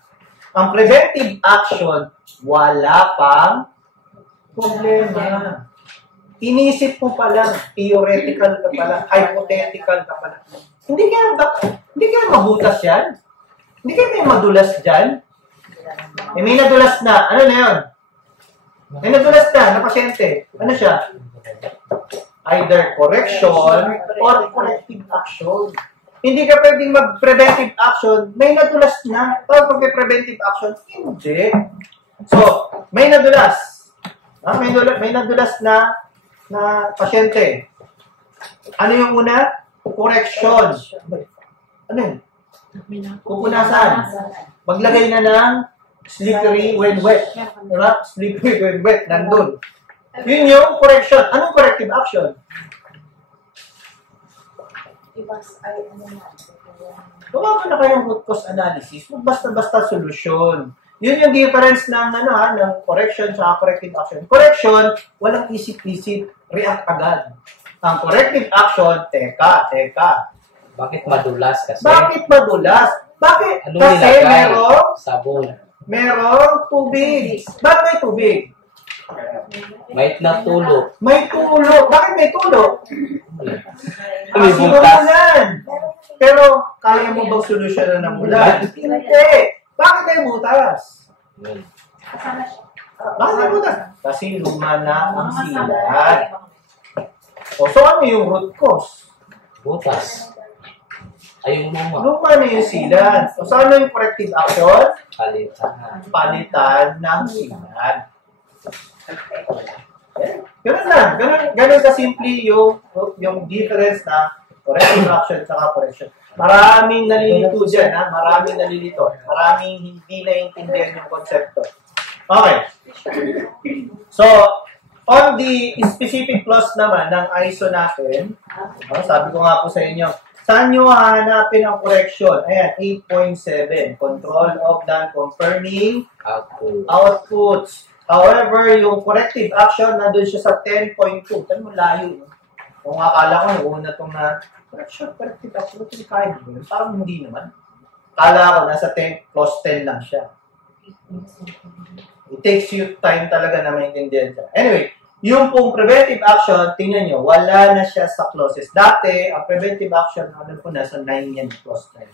Ang preventive action, wala pang problema. Inisip mo pa lang, theoretical ka pa lang, hypothetical ka pa lang. Hindi kaya mabutas yan? Hindi kaya may madulas dyan? May nadulas na. Ano na yun? May nadulas na pasyente. Ano siya? Either correction or corrective action. Hindi ka pwedeng mag-preventive action. May nadulas na. Tapos mag-preventive action. Hindi. So, may nadulas. May nadulas na pasyente. Ano yung una? Correction. Ano yun? Pupunasan. Maglagay na ng slippery when wet. Diba? Slippery when wet. Nandun. Yun yung correction. Anong corrective action? Gawa ka na kayong root cause analysis. Basta-basta solusyon. Yun yung difference ng, ng correction sa corrective action. Correction, walang isip-isip. React agad. Ang corrective action, teka. Bakit madulas kasi? Bakit madulas? Bakit? Ano Kasi nilagay? Sabon. merong tubig. Bakit may tubig? May natulo. May tulo. Bakit may tulo? May Kasi butas. umulan. Pero kaya mo bang solusyonan ng ulan? Hindi. Bakit may butas? Yun. Kasama siya. Bakit may butas? Kasi luma na ang silad. O, so ano yung root cause? Butas. Ay, yung luma. Luma na yung silad. So, ano yung corrective action? Palitan. Palitan ng silad. Ganun lang. Ganun kasimple yung difference na corrective action at correction. Maraming nalilito dyan, ha? Maraming nalilito. Maraming hindi naiintindihan yung konsepto. Okay. So, on the specific clause naman ng ISO natin, sabi ko nga po sa inyo, saan nyo hahanapin ang correction? Ayan, 8.7. Control of non-confirming outputs. However, yung corrective action, nandun siya sa 10.2. Saan mo layo? No? Kung akala ko, una itong na, corrective action, parang hindi naman. Akala ko, nasa 10, close 10 lang siya. It takes you time talaga na maintindihan siya. Anyway, yung pong preventive action, tingnan nyo, wala na siya sa clauses. Dati, ang preventive action, ano po, nasa 9 yan, clause 9.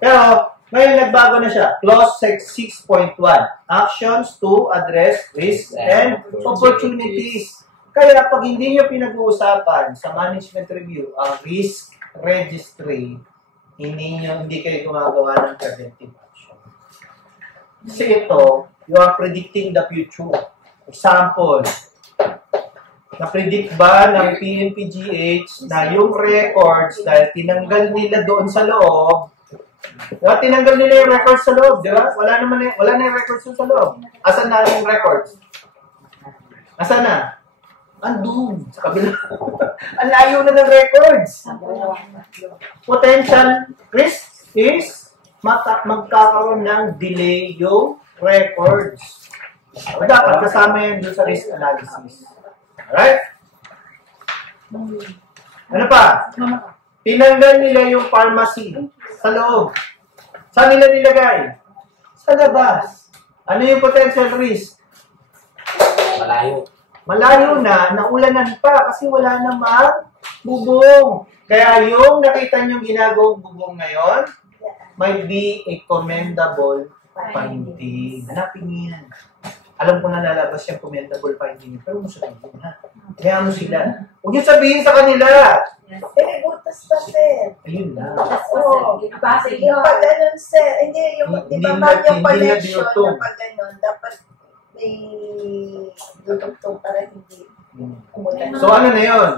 Pero, ngayon nagbago na siya. Clause 6.1, actions to address risks and opportunities. Kaya pag hindi nyo pinag-uusapan sa management review ang risk registry, hindi kayo gumagawa ng preventive action. Kasi ito, you are predicting the future. Example, na-predict ba ng PNPGH na yung records dahil tinanggal nila doon sa loob, diba? Tinanggal nila yung records sa loob, di ba? Wala na yung records sa loob. Asan na yung records? Asan na? Andun, sa kabila. Ang layo na ng records. Potential risk is magkakaroon ng delay yung records. O dapat kasama yan doon sa risk analysis. Alright? Ano pa? Tinanggal nila yung pharmacy sa loob. Saan nila nilagay? Sa labas. Ano yung potential risk? Malayo. Malayo na, naulanan pa kasi wala namang bubong. Kaya yung nakita nyo ginagawang bubong ngayon, might be a commendable finding. Hanapin niyo yan. Alam ko na lalabas yung commendable finding. Pero mo sabihin, ha? Kaya mo sila. Huwag niyo sabihin sa kanila. may butas pa, sir. Ayun na. Oo. Yung pag ganun, sir, hindi, yung, di ba man yung connection na pag ganun, dapat may dudugtong para hindi umulan. So ano na yun?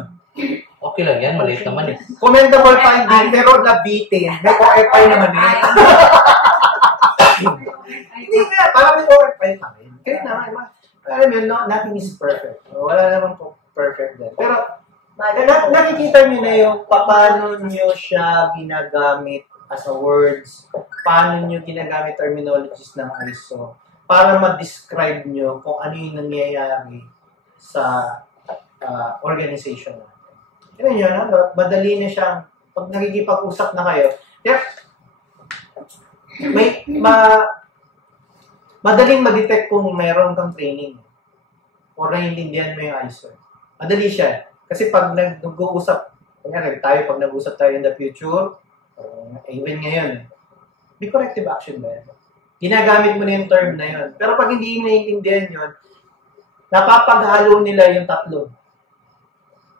Okay lang yan. Maliit naman eh. Commendable finding, pero nabitin. May OFI naman eh. Hindi nga, parang may OFI pa rin. Kaya naman, alam mo, nothing is perfect. Wala naman po perfect din. Pero, nakikita nyo na yung paano nyo siya ginagamit as a words, paano nyo ginagamit terminologies ng ISO, para ma-describe nyo kung ano yung nangyayari sa organization natin. Yun yun, madali na siyang, pag nagkikipag-usap na kayo, madaling ma-detect kung mayroon kang training o naiintindihan mo yung ISO. Madali siya. Kasi pag nag-uusap, pag nag-uusap tayo in the future, even ngayon, may corrective action ba yan? Ginagamit mo na yung term na yun. Pero pag hindi mo naiintindihan yun, napapaghalo nila yung tatlo.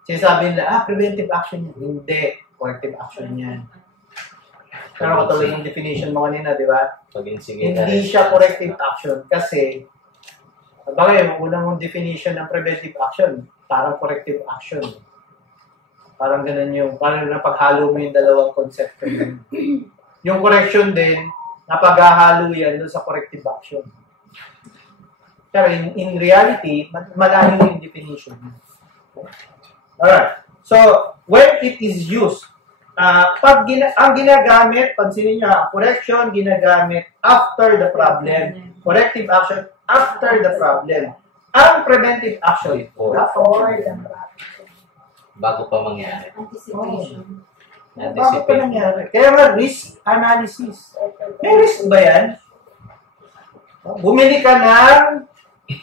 Sinasabi nila, preventive action yan. Hindi, corrective action yan. Pero katulad yung definition mo kanina, di ba? Hindi siya corrective action kasi, bagay, yung unang mong definition ng preventive action, parang corrective action. Parang ganun yung, parang napaghalo mo yung dalawang konsepto. Yung correction din, napaghahalo yan doon sa corrective action. Pero in reality, malayo yung definition. Alright. So, when it is used, ang ginagamit, pansinin nyo ha, correction ginagamit after the problem. Corrective action after the problem. Ang preventive action, before the problem. Bago pa mangyari. Anticipation. Bago pa nangyari. Kaya nga, risk analysis. May risk ba yan? Bumili ka ng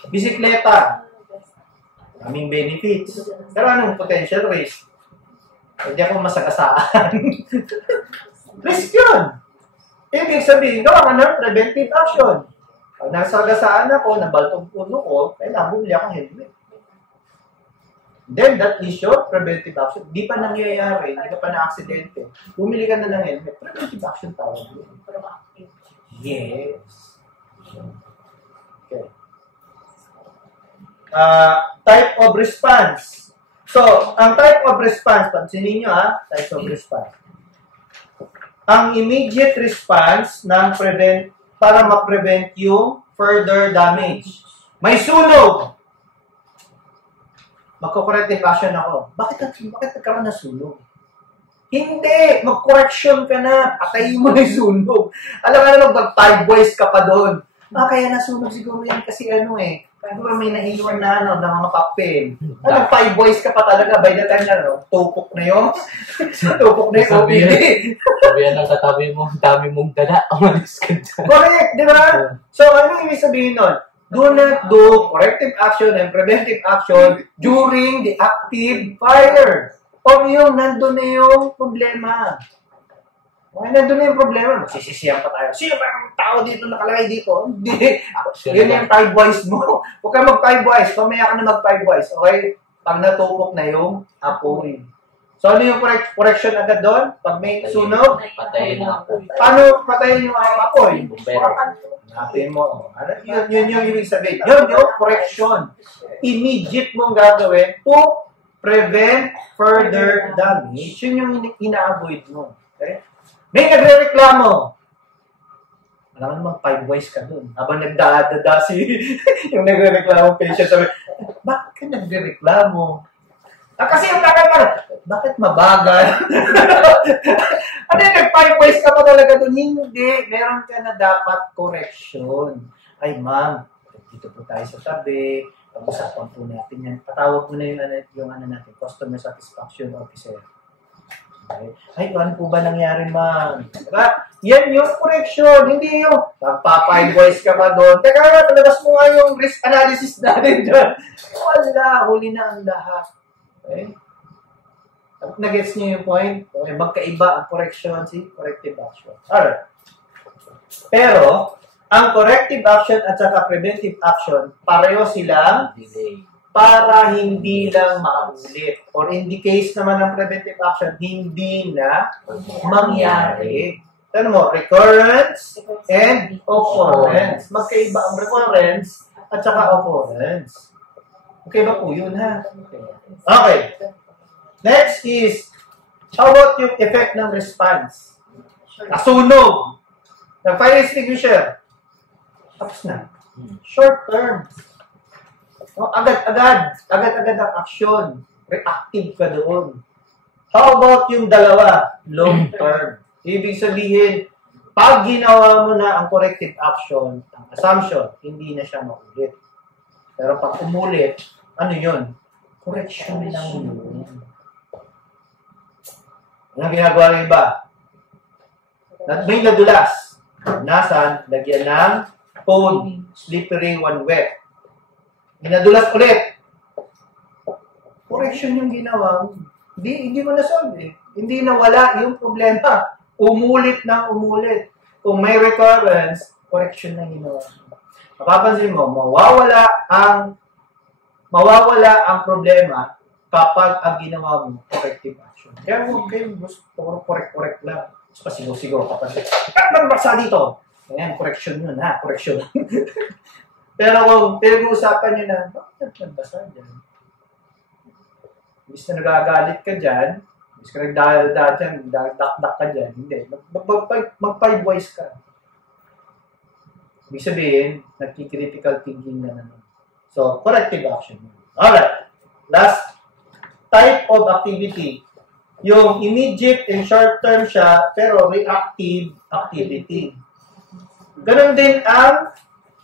bisikleta. Daming benefits. Pero anong potential risk? Hindi ako masagasaan. Risk yun. Ibig sabihin, gawa ka ng preventive action. Pag nasagasaan ako, nabaltong puno ko, kailangan bumili akong helmet. Then, that is your preventive action. Di pa nangyayari, hindi ka pa na-aksidente. Bumili ka na ng helmet. Preventive action tawag yun. Yes. Okay. Type of response. So, ang type of response, pansinin nyo types of response. Ang immediate response ng para ma-prevent yung further damage. May sunog! Magko-corrective action ako. Bakit nagkaroon na sunog? Hindi! Mag-correction ka na. Patayin mo na yung sunog. Alam ka na, mag-five boys ka pa doon. Kaya nasunog siguro yan kasi siguro may naiwan na ng mga papel. Five boys ka pa talaga. By the time na, tupok na yun. Tupok na yung OPD. Sabihan ng katabi mo, dami mong dala. Umalis ka dyan. Correct, di ba? So, ano yung sabihin nun? Do not do corrective action and preventive action during the active fire. O yung nandun na yung problema. Nandun na yung problema. Magsisisiyan pa tayo. Sino ba ang tao dito nakalagay dito? Hindi. Yun yung five boys mo. Huwag ka mag-five boys. Pamaya ka na mag-five boys. Okay? Pag natupok na yung apoy. So, ano yung correction agad doon? Pag may sunog? Patayin ang apoy. Paano patayin yung apoy? Bumbero. Hanapin mo. Yun yung ibig sabihin. Yun yung correction. Immediate mong gagawin to prevent further damage. Yun yung ina-avoid mo. Okay? May nagre-reklamo. Alam mo naman, five ways ka dun. Habang nagdadada yung nagre-reklamo patient, sabi, bakit ka nagre-reklamo? Kasi yung tagal bakit mabagal? Ano yung nag-five ways ka pa talaga dun? Hindi. Meron ka na dapat correction. Ay, ma'am, dito po tayo sa tabi. Pag-usapan po natin yan. Patawag mo na yung natin, customer satisfaction officer. Okay. Ay, ano po ba nangyari, ma'am? Diba? Yan yung correction. Hindi yung magpa-five ways ka pa doon. Teka nga, palabas mo nga yung risk analysis natin doon. Wala, huli na ang lahat. Okay? Nag-gets niyo yung point? Okay, magkaiba ang correction, corrective action. Alright. Pero, ang corrective action at saka preventive action, pareho silang para hindi lang maulit. Or in the case naman ng preventive action, hindi na mangyari. Ano mo? Recurrence and occurrence. Magkaiba ang recurrence at saka occurrence. Okay ba po yun, ha? Okay. Next is, how about yung effect ng response? Nasunog. Nag-fire extinguisher. Tapos na. Short term. Agad-agad ang action. Reactive ka doon. How about yung dalawa? Long term. Ibig sabihin, pag ginawa mo na ang corrective action, ang assumption, hindi na siya maulit. Pero pag umulit, ano yun? Correction lang yun. Anong ginagawa ng iba? May nadulas. Nasaan? Lagyan ng phone. Slippery one wet. Minadulas ulit. Correction yung ginawa. Hindi mo na-solve. Hindi nawala yung problema. Umulit na umulit. Kung may recurrence, correction na ginawa. Mapapansin mo, mawawala ang problema kapag ang ginawa mo corrective action. Kaya huwag kayo gusto correct lang. Tapos pasigaw-sigaw kapag nagbaksa dito. Ayan, correction yun ha, correction. Pero kung pinag-uusapan nyo na, bakit nagbasa dyan? Bis na nagagalit ka dyan, bis ka nagdadal dyan, dakdak ka dyan, hindi. Mag-five voice ka. Ibig sabihin, nagki-critical thinking na naman. So, corrective action. Alright. Last type of activity. Yung immediate and short-term siya, pero reactive activity. Ganon din ang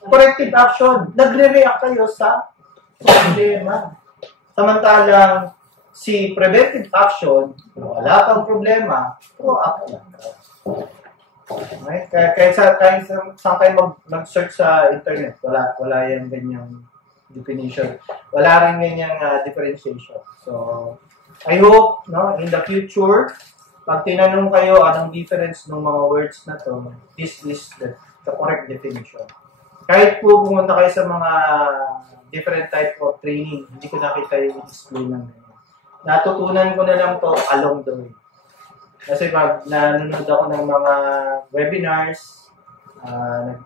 corrective action. Nagre-react kayo sa problema. Samantalang si preventive action, wala pang problema, proactive. Okay? kahit saan kayo mag-search sa internet, wala yung ganyang definition. Wala rin ganyang differentiation. So, I hope, no, in the future, pag tinanong kayo anong difference ng mga words na to, this is the correct definition. Kahit po pumunta kayo sa mga different type of training, hindi ko nakita yung display ng ganyan. Natutunan ko na lang to along the way. Kasi pag nanonood ako ng mga webinars,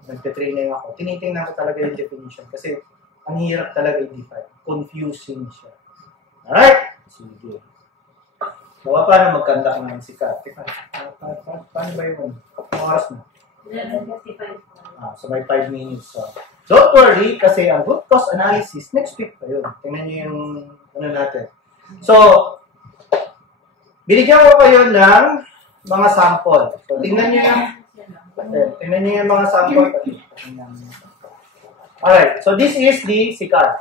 nagte-training ako, tinitingnan ko talaga yung definition kasi ang hirap talaga i-define. Confusing siya. Alright? Sige. So, paano mag-conduct ng sikat? Teka, paano ba yun? Ang oras na? 11:55. So, may 5 minutes. So, don't worry kasi ang root cause analysis, next week pa yun. Tingnan nyo yung ano natin. So, binigyan ko kayo ng mga sample. So, tingnan nyo yung mga sample. Alright, so this is the SICAD.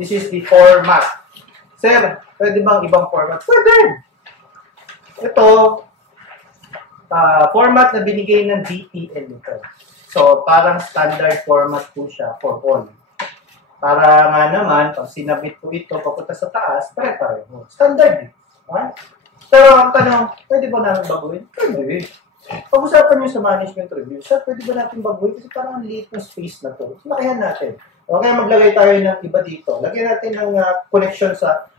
This is the format. Sir, pwede bang ibang format? Pwede. Ito, format na binigay ng DTL ito. So, parang standard format po siya for all. Para nga naman, pag sinabit po ito, papunta sa taas, pare-pareho. Standard. Okay? Pero ang tanong, pwede ba namin baguhin? Pwede. Pag-usapan nyo sa management review, sir, pwede ba natin baguhin? Kasi parang ang liit ng space na to. Lakihan natin. Okay, maglagay tayo ng iba dito. Lagyan natin ng connection sa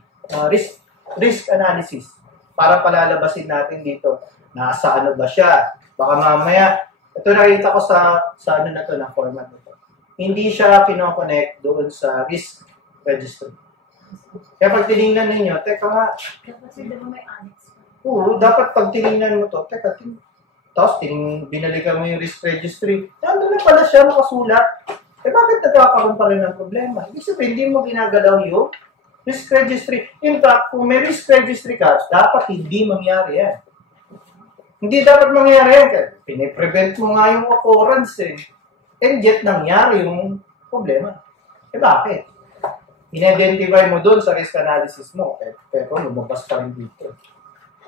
risk analysis para palalabasin natin dito. Nasa ano ba siya? Baka mamaya, ito nakita ko sa ano na to, na format na to. Hindi siya kinoconnect doon sa risk registry. Kaya pag tinignan ninyo, teka nga. Kasi diba may annex? Oo, dapat pag tinignan mo to, teka, tapos binalikan mo yung risk registry, nandun na pala siya makasulat. Eh bakit nagkakaroon pa rin ng problema? Ibig sabihin, hindi mo ginagalaw yung risk registry. In fact, kung may risk registry ka, dapat hindi mangyari yan. Hindi dapat mangyari yan. Piniprevent mo nga yung occurrence eh. And yet, nangyari yung problema. Eh bakit? In-identify mo doon sa risk analysis mo. Pero lumabas pa rin dito.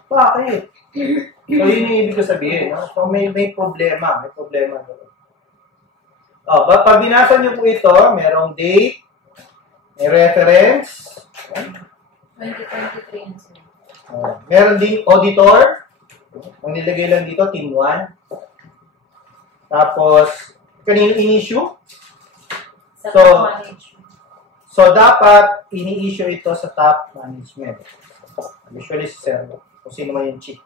Bakit? So, yun yung ibig ko sabihin. No? So, may problema. May problema doon. Pag binasa nyo po ito, merong date, may reference. 2023 sir. Meron ding auditor. Ang nilagay lang dito, team 1. Tapos, kanino in-issue? Sa So, management. So, dapat ini-issue ito sa top management. Usually si Sir, kung sino man yung chief.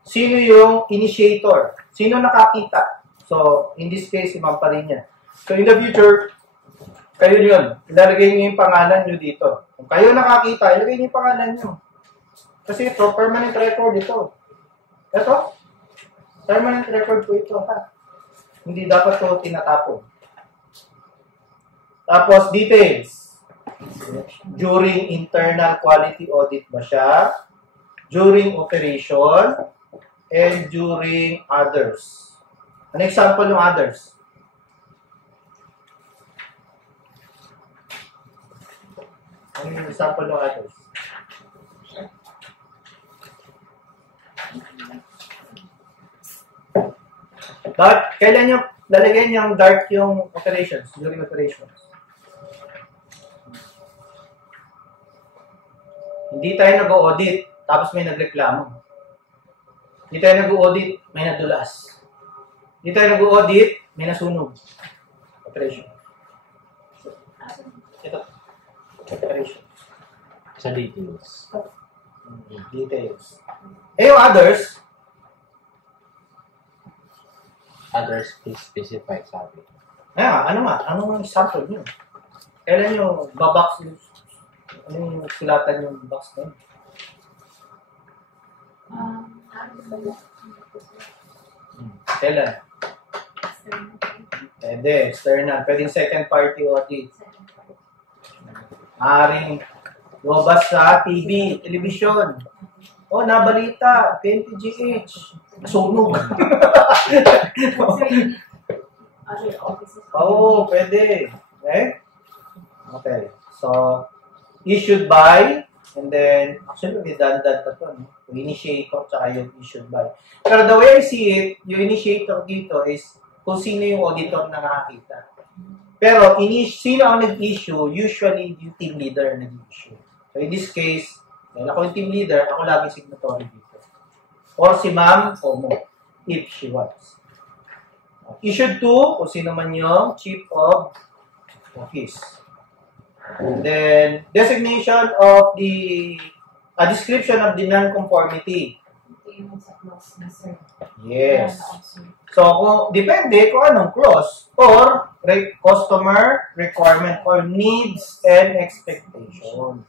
Sino yung initiator? Sino nakakita? So, in this case, si Ma'am Parinya. So, in the future, kayo yun. Ilalagay niyo yung pangalan nyo dito. Kung kayo nakakita, ilagay niyo yung pangalan nyo. Kasi ito, permanent record ito. Ito? Permanent record po ito, ha? Hindi dapat ito tinatapon. Tapos, details. During internal quality audit ba siya? During operation? And during others. An example ng others. Ano yung example ng others? But, kailan nyo lalagyan yung dark yung operations, during operations? Hindi tayo nag-audit, tapos may nagreklamo. Hindi tayo nag-audit, may nadulas. Hindi tayo nag-audit, may nasunog. Operation. Ito. Operation. Sa details. Details. Eh, yung others, Others, please specify, sabi. ano nga example nyo? Kailan nyo babox yung, ano yung sulatan yung box na yun? Kailan? Pwede, external. Pwedeng second party audit. Maaaring lumabas sa TV, television. Oh, nabalita, PNPGH. Nasunog. Oo, pwede. Okay? Okay. So, issued by, and then, actually, redundant na to. No? Yung initiator tsaka yung issued by. Pero the way I see it, yung initiator dito is kung sino yung auditor na nakakita. Pero sino ang nag-issue, usually yung team leader nag-issue. So in this case, dahil ako yung team leader, ako lagi signatory dito. Or si Ma'am Omo, if she wants. Issued to, kung sino man yung chief of office. And then, designation of a description of the non-conformity. Yes. So, depende kung anong clause. Or, customer requirement or needs and expectation.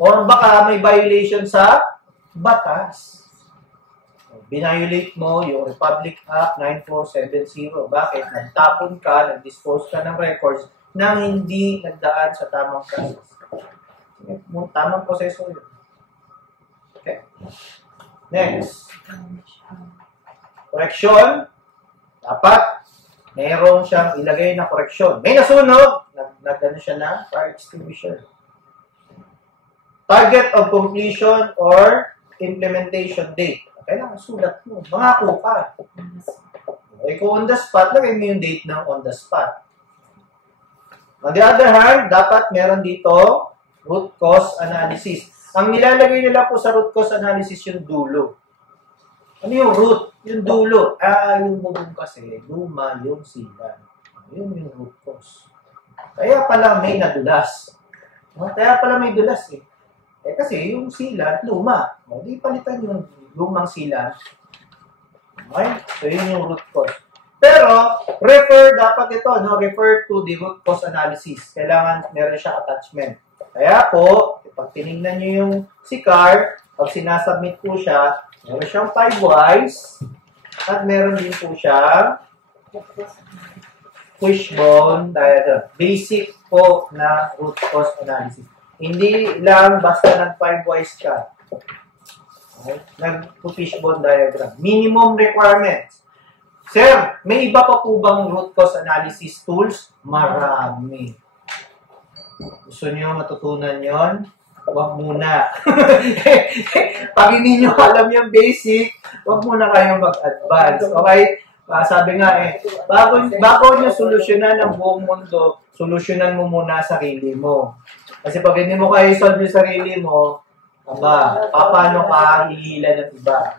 Or baka may violation sa batas. Binviolate mo yung Republic Act 9470. Bakit? Nagtapon ka, nag-dispose ka ng records na hindi nagdaan sa tamang proseso. Tamang proseso yun. Okay. Next. Correction. Dapat mayroon siyang ilagay na correction. May nasunog, nag-ano siya na fire extinguisher. Target of completion or implementation date. Kailangan sulat mo. Mangako ka. Okay, kung on the spot, lagay mo yung date ng on the spot. On the other hand, dapat meron dito root cause analysis. Ang nilalagay nila po sa root cause analysis yung dulo. Ano yung root? Yung dulo. Yung bubong kasi, luma yung silan. Yun yung root cause. Kaya pala may nadulas. Kaya pala may dulas eh. Kasi yung silan, luma. Di palitan yung lumang silan. Okay? So, yun yung root cause. Pero, dapat ito, no? Refer to the root cause analysis. Kailangan meron siya attachment. Kaya po, pag tinignan nyo yung si CAR, pag sinasubmit po siya, meron siyang 5 whys, at meron din po siyang fishbone diagram. Basic po na root cause analysis. Hindi lang basta nag-5 whys ka. Okay? Nag-fishbone diagram. Minimum requirements. Sir, may iba pa po bang root cause analysis tools? Marami. Gusto niyo matutunan yon? Huwag muna. Pag hindi nyo alam yung basic, huwag muna kayong mag-advance. Okay? Sabi nga bago nyo solusyonan ang buong mundo, solusyonan mo muna sarili mo. Kasi pag hindi mo kayo solve yung sarili mo, paano ka hihila ng iba?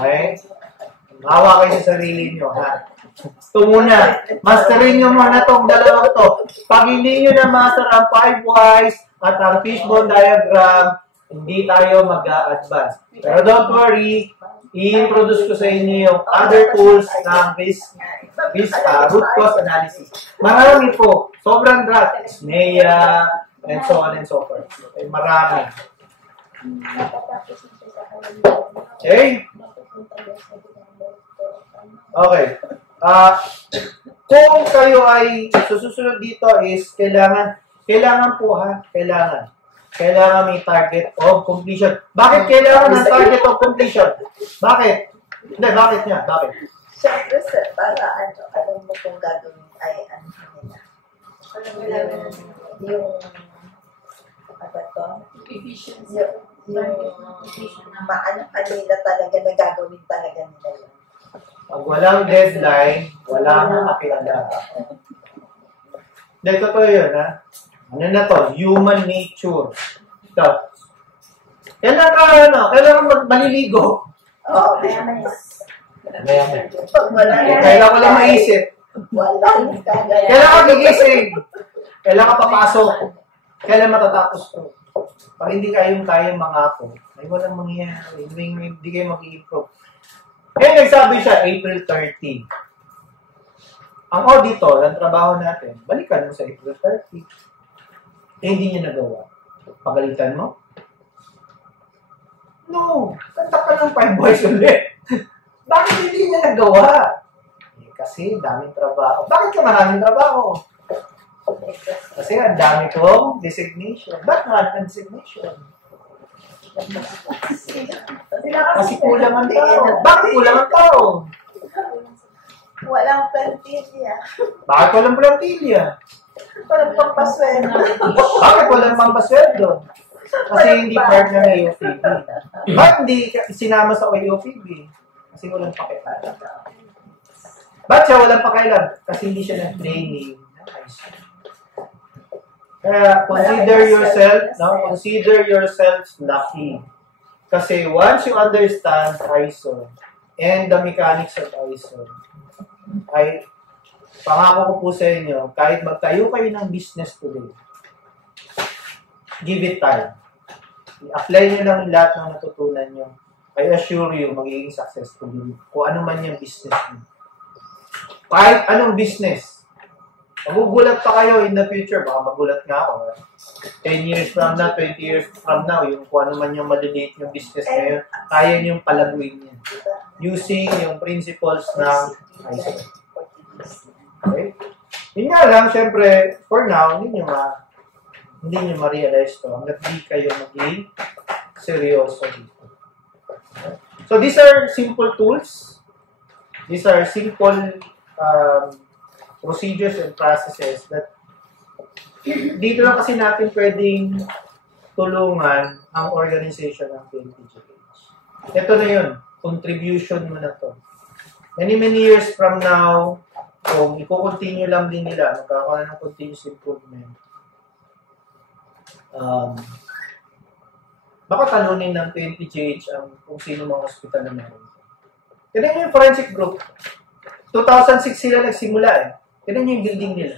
Okay? Mahawa kayo sa sarili nyo, ha? Ito muna. Masterin nyo muna itong dalawang to. Pag hindi nyo na master ang 5 whys at ang fishbone diagram, hindi tayo mag-a-advance. Pero don't worry, i-introduce ko sa inyo yung other tools ng root cause analysis. Marami po. Sobrang drat. SNEA, and so on and so forth. Okay, marami. Okay? Okay. Kung kayo ay susunod dito is kailangan po ha, kailangan may target of completion. Bakit kailangan ng target of completion? Bakit? Hindi, bakit niya? Bakit? Siyempre sir, para alam mo kung gagawin ay nila. Yung ano to? Yung maano kanila talaga na gagawin talaga nila yun. Pag walang deadline, wala nang kakilala. Dito to yun, ha? Ano na to? Human nature. Ito. Kailangan maliligo. Oo, kaya Kailangan lang maisip. Kailangan gigising. Kailangan papasok. Kailangan matatapos to. Pag hindi kayong mangako, ay walang mangyayari. Hindi kayo mag-i-improve. Kaya nagsabi siya, April 30. Ang auditor, ang trabaho natin, balikan mo sa April 30. Hindi niya nagawa. Pagalitan mo? No. Kanta ka ng 5 boys ulit. Bakit hindi niya nagawa? Kasi daming trabaho. Bakit ka maraming trabaho? Kasi ang dami kong designation. Bakit maraming designation? Kasi kulang ang tao. Bakit kulang ang tao? Walang plantilla. Bakit walang plantilla? Walang pampasweldo. Bakit walang pampasweldo? Kasi hindi partner ng AOPB. Ba't hindi sinama sa AOPB? Kasi walang pakialam. Ba't siya walang pakialam? Kasi hindi siya ng-training. Kaya consider yourself lucky. Kasi once you understand ISO and the mechanics of ISO, ay pangako ko po sa inyo, kahit magtayo kayo ng business today, give it time. I-apply nyo lang lahat ng natutunan nyo. I assure you, magiging successful yun. Kung ano man yung business nyo. Kahit anong business. Magugulat pa kayo in the future. Baka magulat nga ako. 10 years from now, 20 years from now, yung kung ano man yung maliliit yung business ngayon, kaya nyo palaguin yan. Using yung principles ng ISO. Okay? Yun nga lang, syempre, for now, hindi nyo ma-realize to hanggat di kayo maging seryoso dito. So, these are simple tools. These are simple procedures and processes that dito lang kasi natin pwedeng tulungan ang organization ng PNPGH. Ito na yun. Contribution mo na to. Many years from now, kung i-continue lang din nila, magkakaroon ng continuous improvement, baka talunin ng PNPGH ang kung sino mga hospital na meron. Tignan nyo yung forensic group. 2006 sila nagsimula eh. Tignan nyo yung building nila.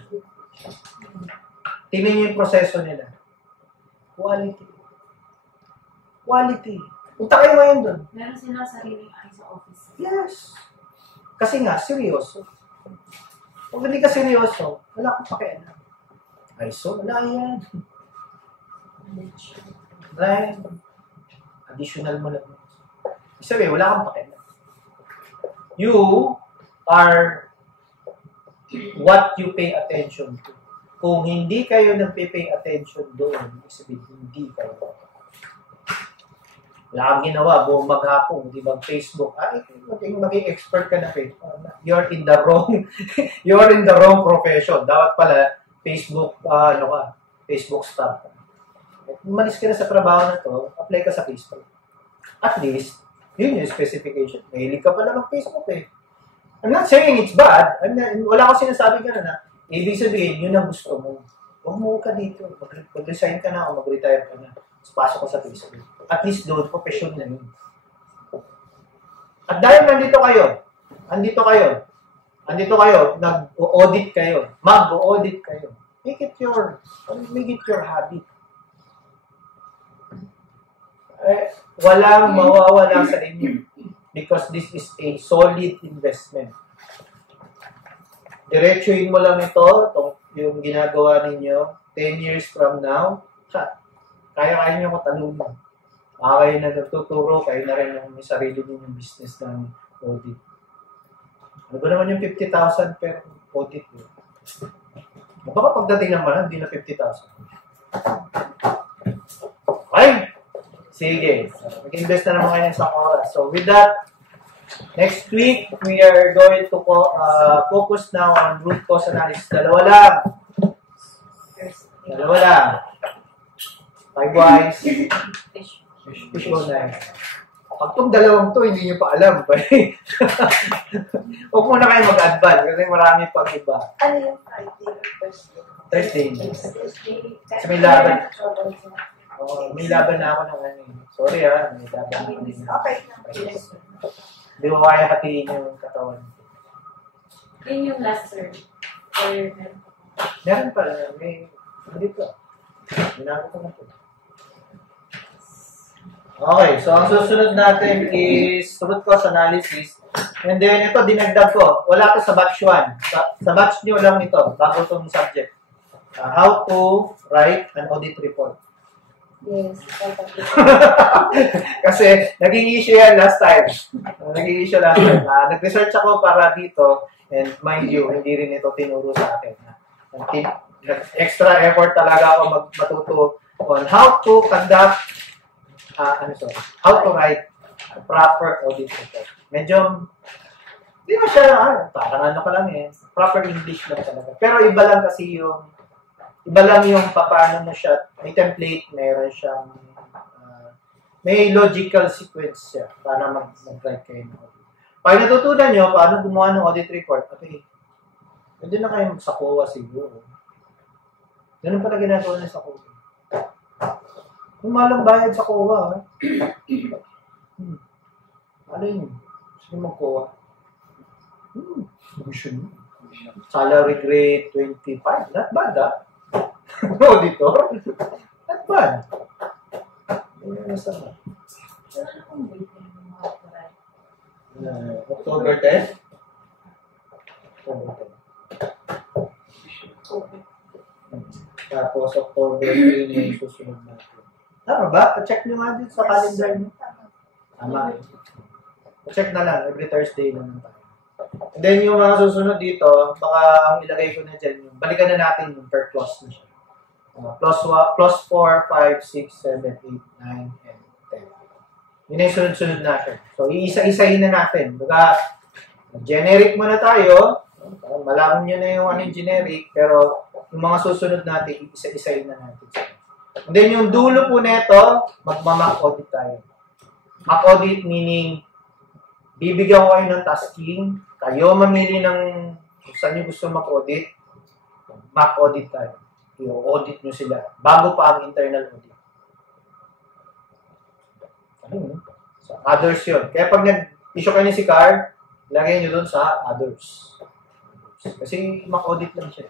Tignan nyo yung proseso nila. Quality. Quality. Punta kayo ngayon doon. Meron sila sariling ISO office. Yes. Kasi nga, seryoso. Kung hindi ka seryoso, wala kang pakialam. ISO, wala yan. Right? Additional mo lang. Sabi, wala kang pakialam. You are what you pay attention to. Kung hindi kayo nagpe-pay attention doon, sabi, hindi kayo. Wala kang ginawa, buong maghapon, di ba, Facebook, maging expert ka na Facebook. You're in the wrong profession. Dapat pala, Facebook, Facebook staff. Umalis ka na sa trabaho na to, apply ka sa Facebook. At least, yun yung specification. Mahilig ka pala ng Facebook eh. I'm not saying it's bad. Wala ko sinasabi ka na. Ibig sabihin, yun ang gusto mo. Huwag mo ka dito. Mag-resign ka na o mag-retire ka na. Pasok ko sa Facebook. At least doon, profession na yun. At dahil nandito kayo, nag-audit kayo, mag-audit kayo, make it your habit. Walang mawawala sa inyo because this is a solid investment. Diretsuhin mo lang ito, yung ginagawa ninyo, 10 years from now, kaya nyo matalungan. Kayo na nagtuturo, kayo na rin yung may sarili ninyong business ng audit. Ano ba naman yung 50,000 per audit? Baka pagdating naman, hindi na 50,000. Okay? Sige. Mag-invest na naman kayo ng isang oras. So with that, next week, we are going to focus now on root cause analysis. Dalawa lang. Likewise, fishbone na. Pag itong dalawang to, hindi nyo pa alam. Huwag muna kayo mag-advance kasi marami pang iba. Ano yung Friday? Thursday. Kasi may laban. May laban na ako ng ano. Sorry may laban na ako. Okay. Hindi mo kaya hatiin yung katawan. Yun yung last sir. Meron pa. Dito. Ginagawa ko na po. Okay, so ang susunod natin is root cause analysis. And then ito, dinagdag ko. Wala to sa batch 1. Sa batch nyo lang ito, bago itong subject. How to write an audit report. Yes. Kasi naging issue yan last time. Nag-research ako para dito. And mind you, hindi rin ito tinuro sa akin. Extra effort talaga ako matuto on how to conduct how to write a proper audit report. Medyo, di ba siya, parang ano ka lang proper English lang talaga. Pero iba lang kasi yung Iba lang yung paano mo siya, may template, meron siyang, may logical sequence siya para mag-write kayo ng audit. Pag natutunan nyo, paano gumawa ng audit report, okay, pwede na kayo sa COA siguro. Ganun pala ginagawa niya sa COA. Kung malang bayad sa COA, ha? Ano yun? Sige mag-COA. Commission. Salary grade 25. Not bad, ha? Auditor? Not bad. Masama. October 10? October 10. Tapos October 3 na yung susunod natin. Tama ba? Pa-check nyo nga din sa calendar nyo. Tama. Pa-check na lang. Every Thursday naman tayo. And then yung mga susunod dito, baka ang ilagay ko na dyan, yung balikan na natin yung per clause na siya. Plus 4, 5, 6, 7, 8, 9, and 10. Yun yung sunod-sunod natin. So, iisa-isahin na natin. Baka, generic muna tayo. Malaman nyo na yung ano yung generic, pero yung mga susunod natin, isa-isahin na natin. And then yung dulo po nito, magma-mock audit tayo. Mock audit meaning, bibigyan ko kayo ng tasking, kayo mamili ng kung saan nyo gusto mag-audit, mock audit tayo. I-audit nyo sila bago pa ang internal audit. Ano? So, others yun. Kaya pag nag-issue kayo ng CCAR, lagay nyo dun sa others. Kasi mock-audit lang siya.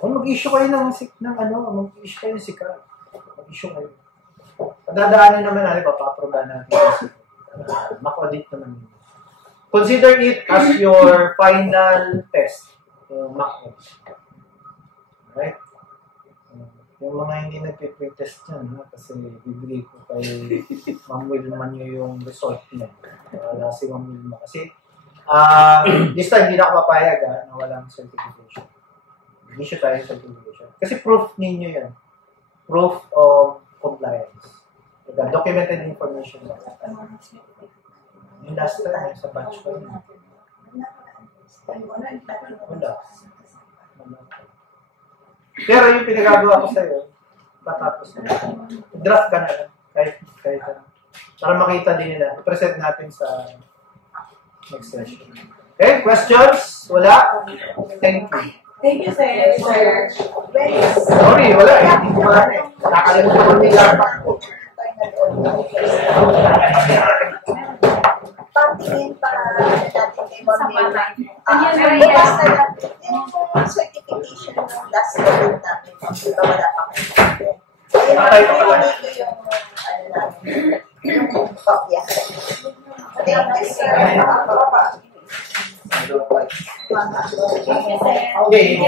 Kung mag-issue kayo mag-issue kayo ng CCAR, mag-issue kayo. Padadaanan naman natin, papaproban natin. Mock-audit naman yun. Consider it as your final test. Yung mock-audit. Right? Yung mga hindi nag-pre-test dyan, kasi bibigay ko kay Ma'am Wilma nyo yung result niya. Wala si Ma'am Wilma. Kasi, this time, hindi na ako papayag na walang certification. Issue tayo ng certification. Kasi proof ninyo yan. Proof of compliance. Documented information. Yung last time, sa batch ko yun. Wala. Pero yung pinagagawa ko sa'yo, patapos na. Draft ka na lang. Kahit ano. Para makita din nila. Present natin sa next session. Okay, questions? Wala? Thank you. Thank you, sir. Sorry, wala eh. Hindi ko man eh. Nakakalimutan ko nila. Patingin para natin kay Ma'am. Ayan, Bukas na lang. Yung certification ng last year natin. Diba wala pa kayo? Ayun, hindi ko yung namin. Yung kopya. Thank you, sir. Okay.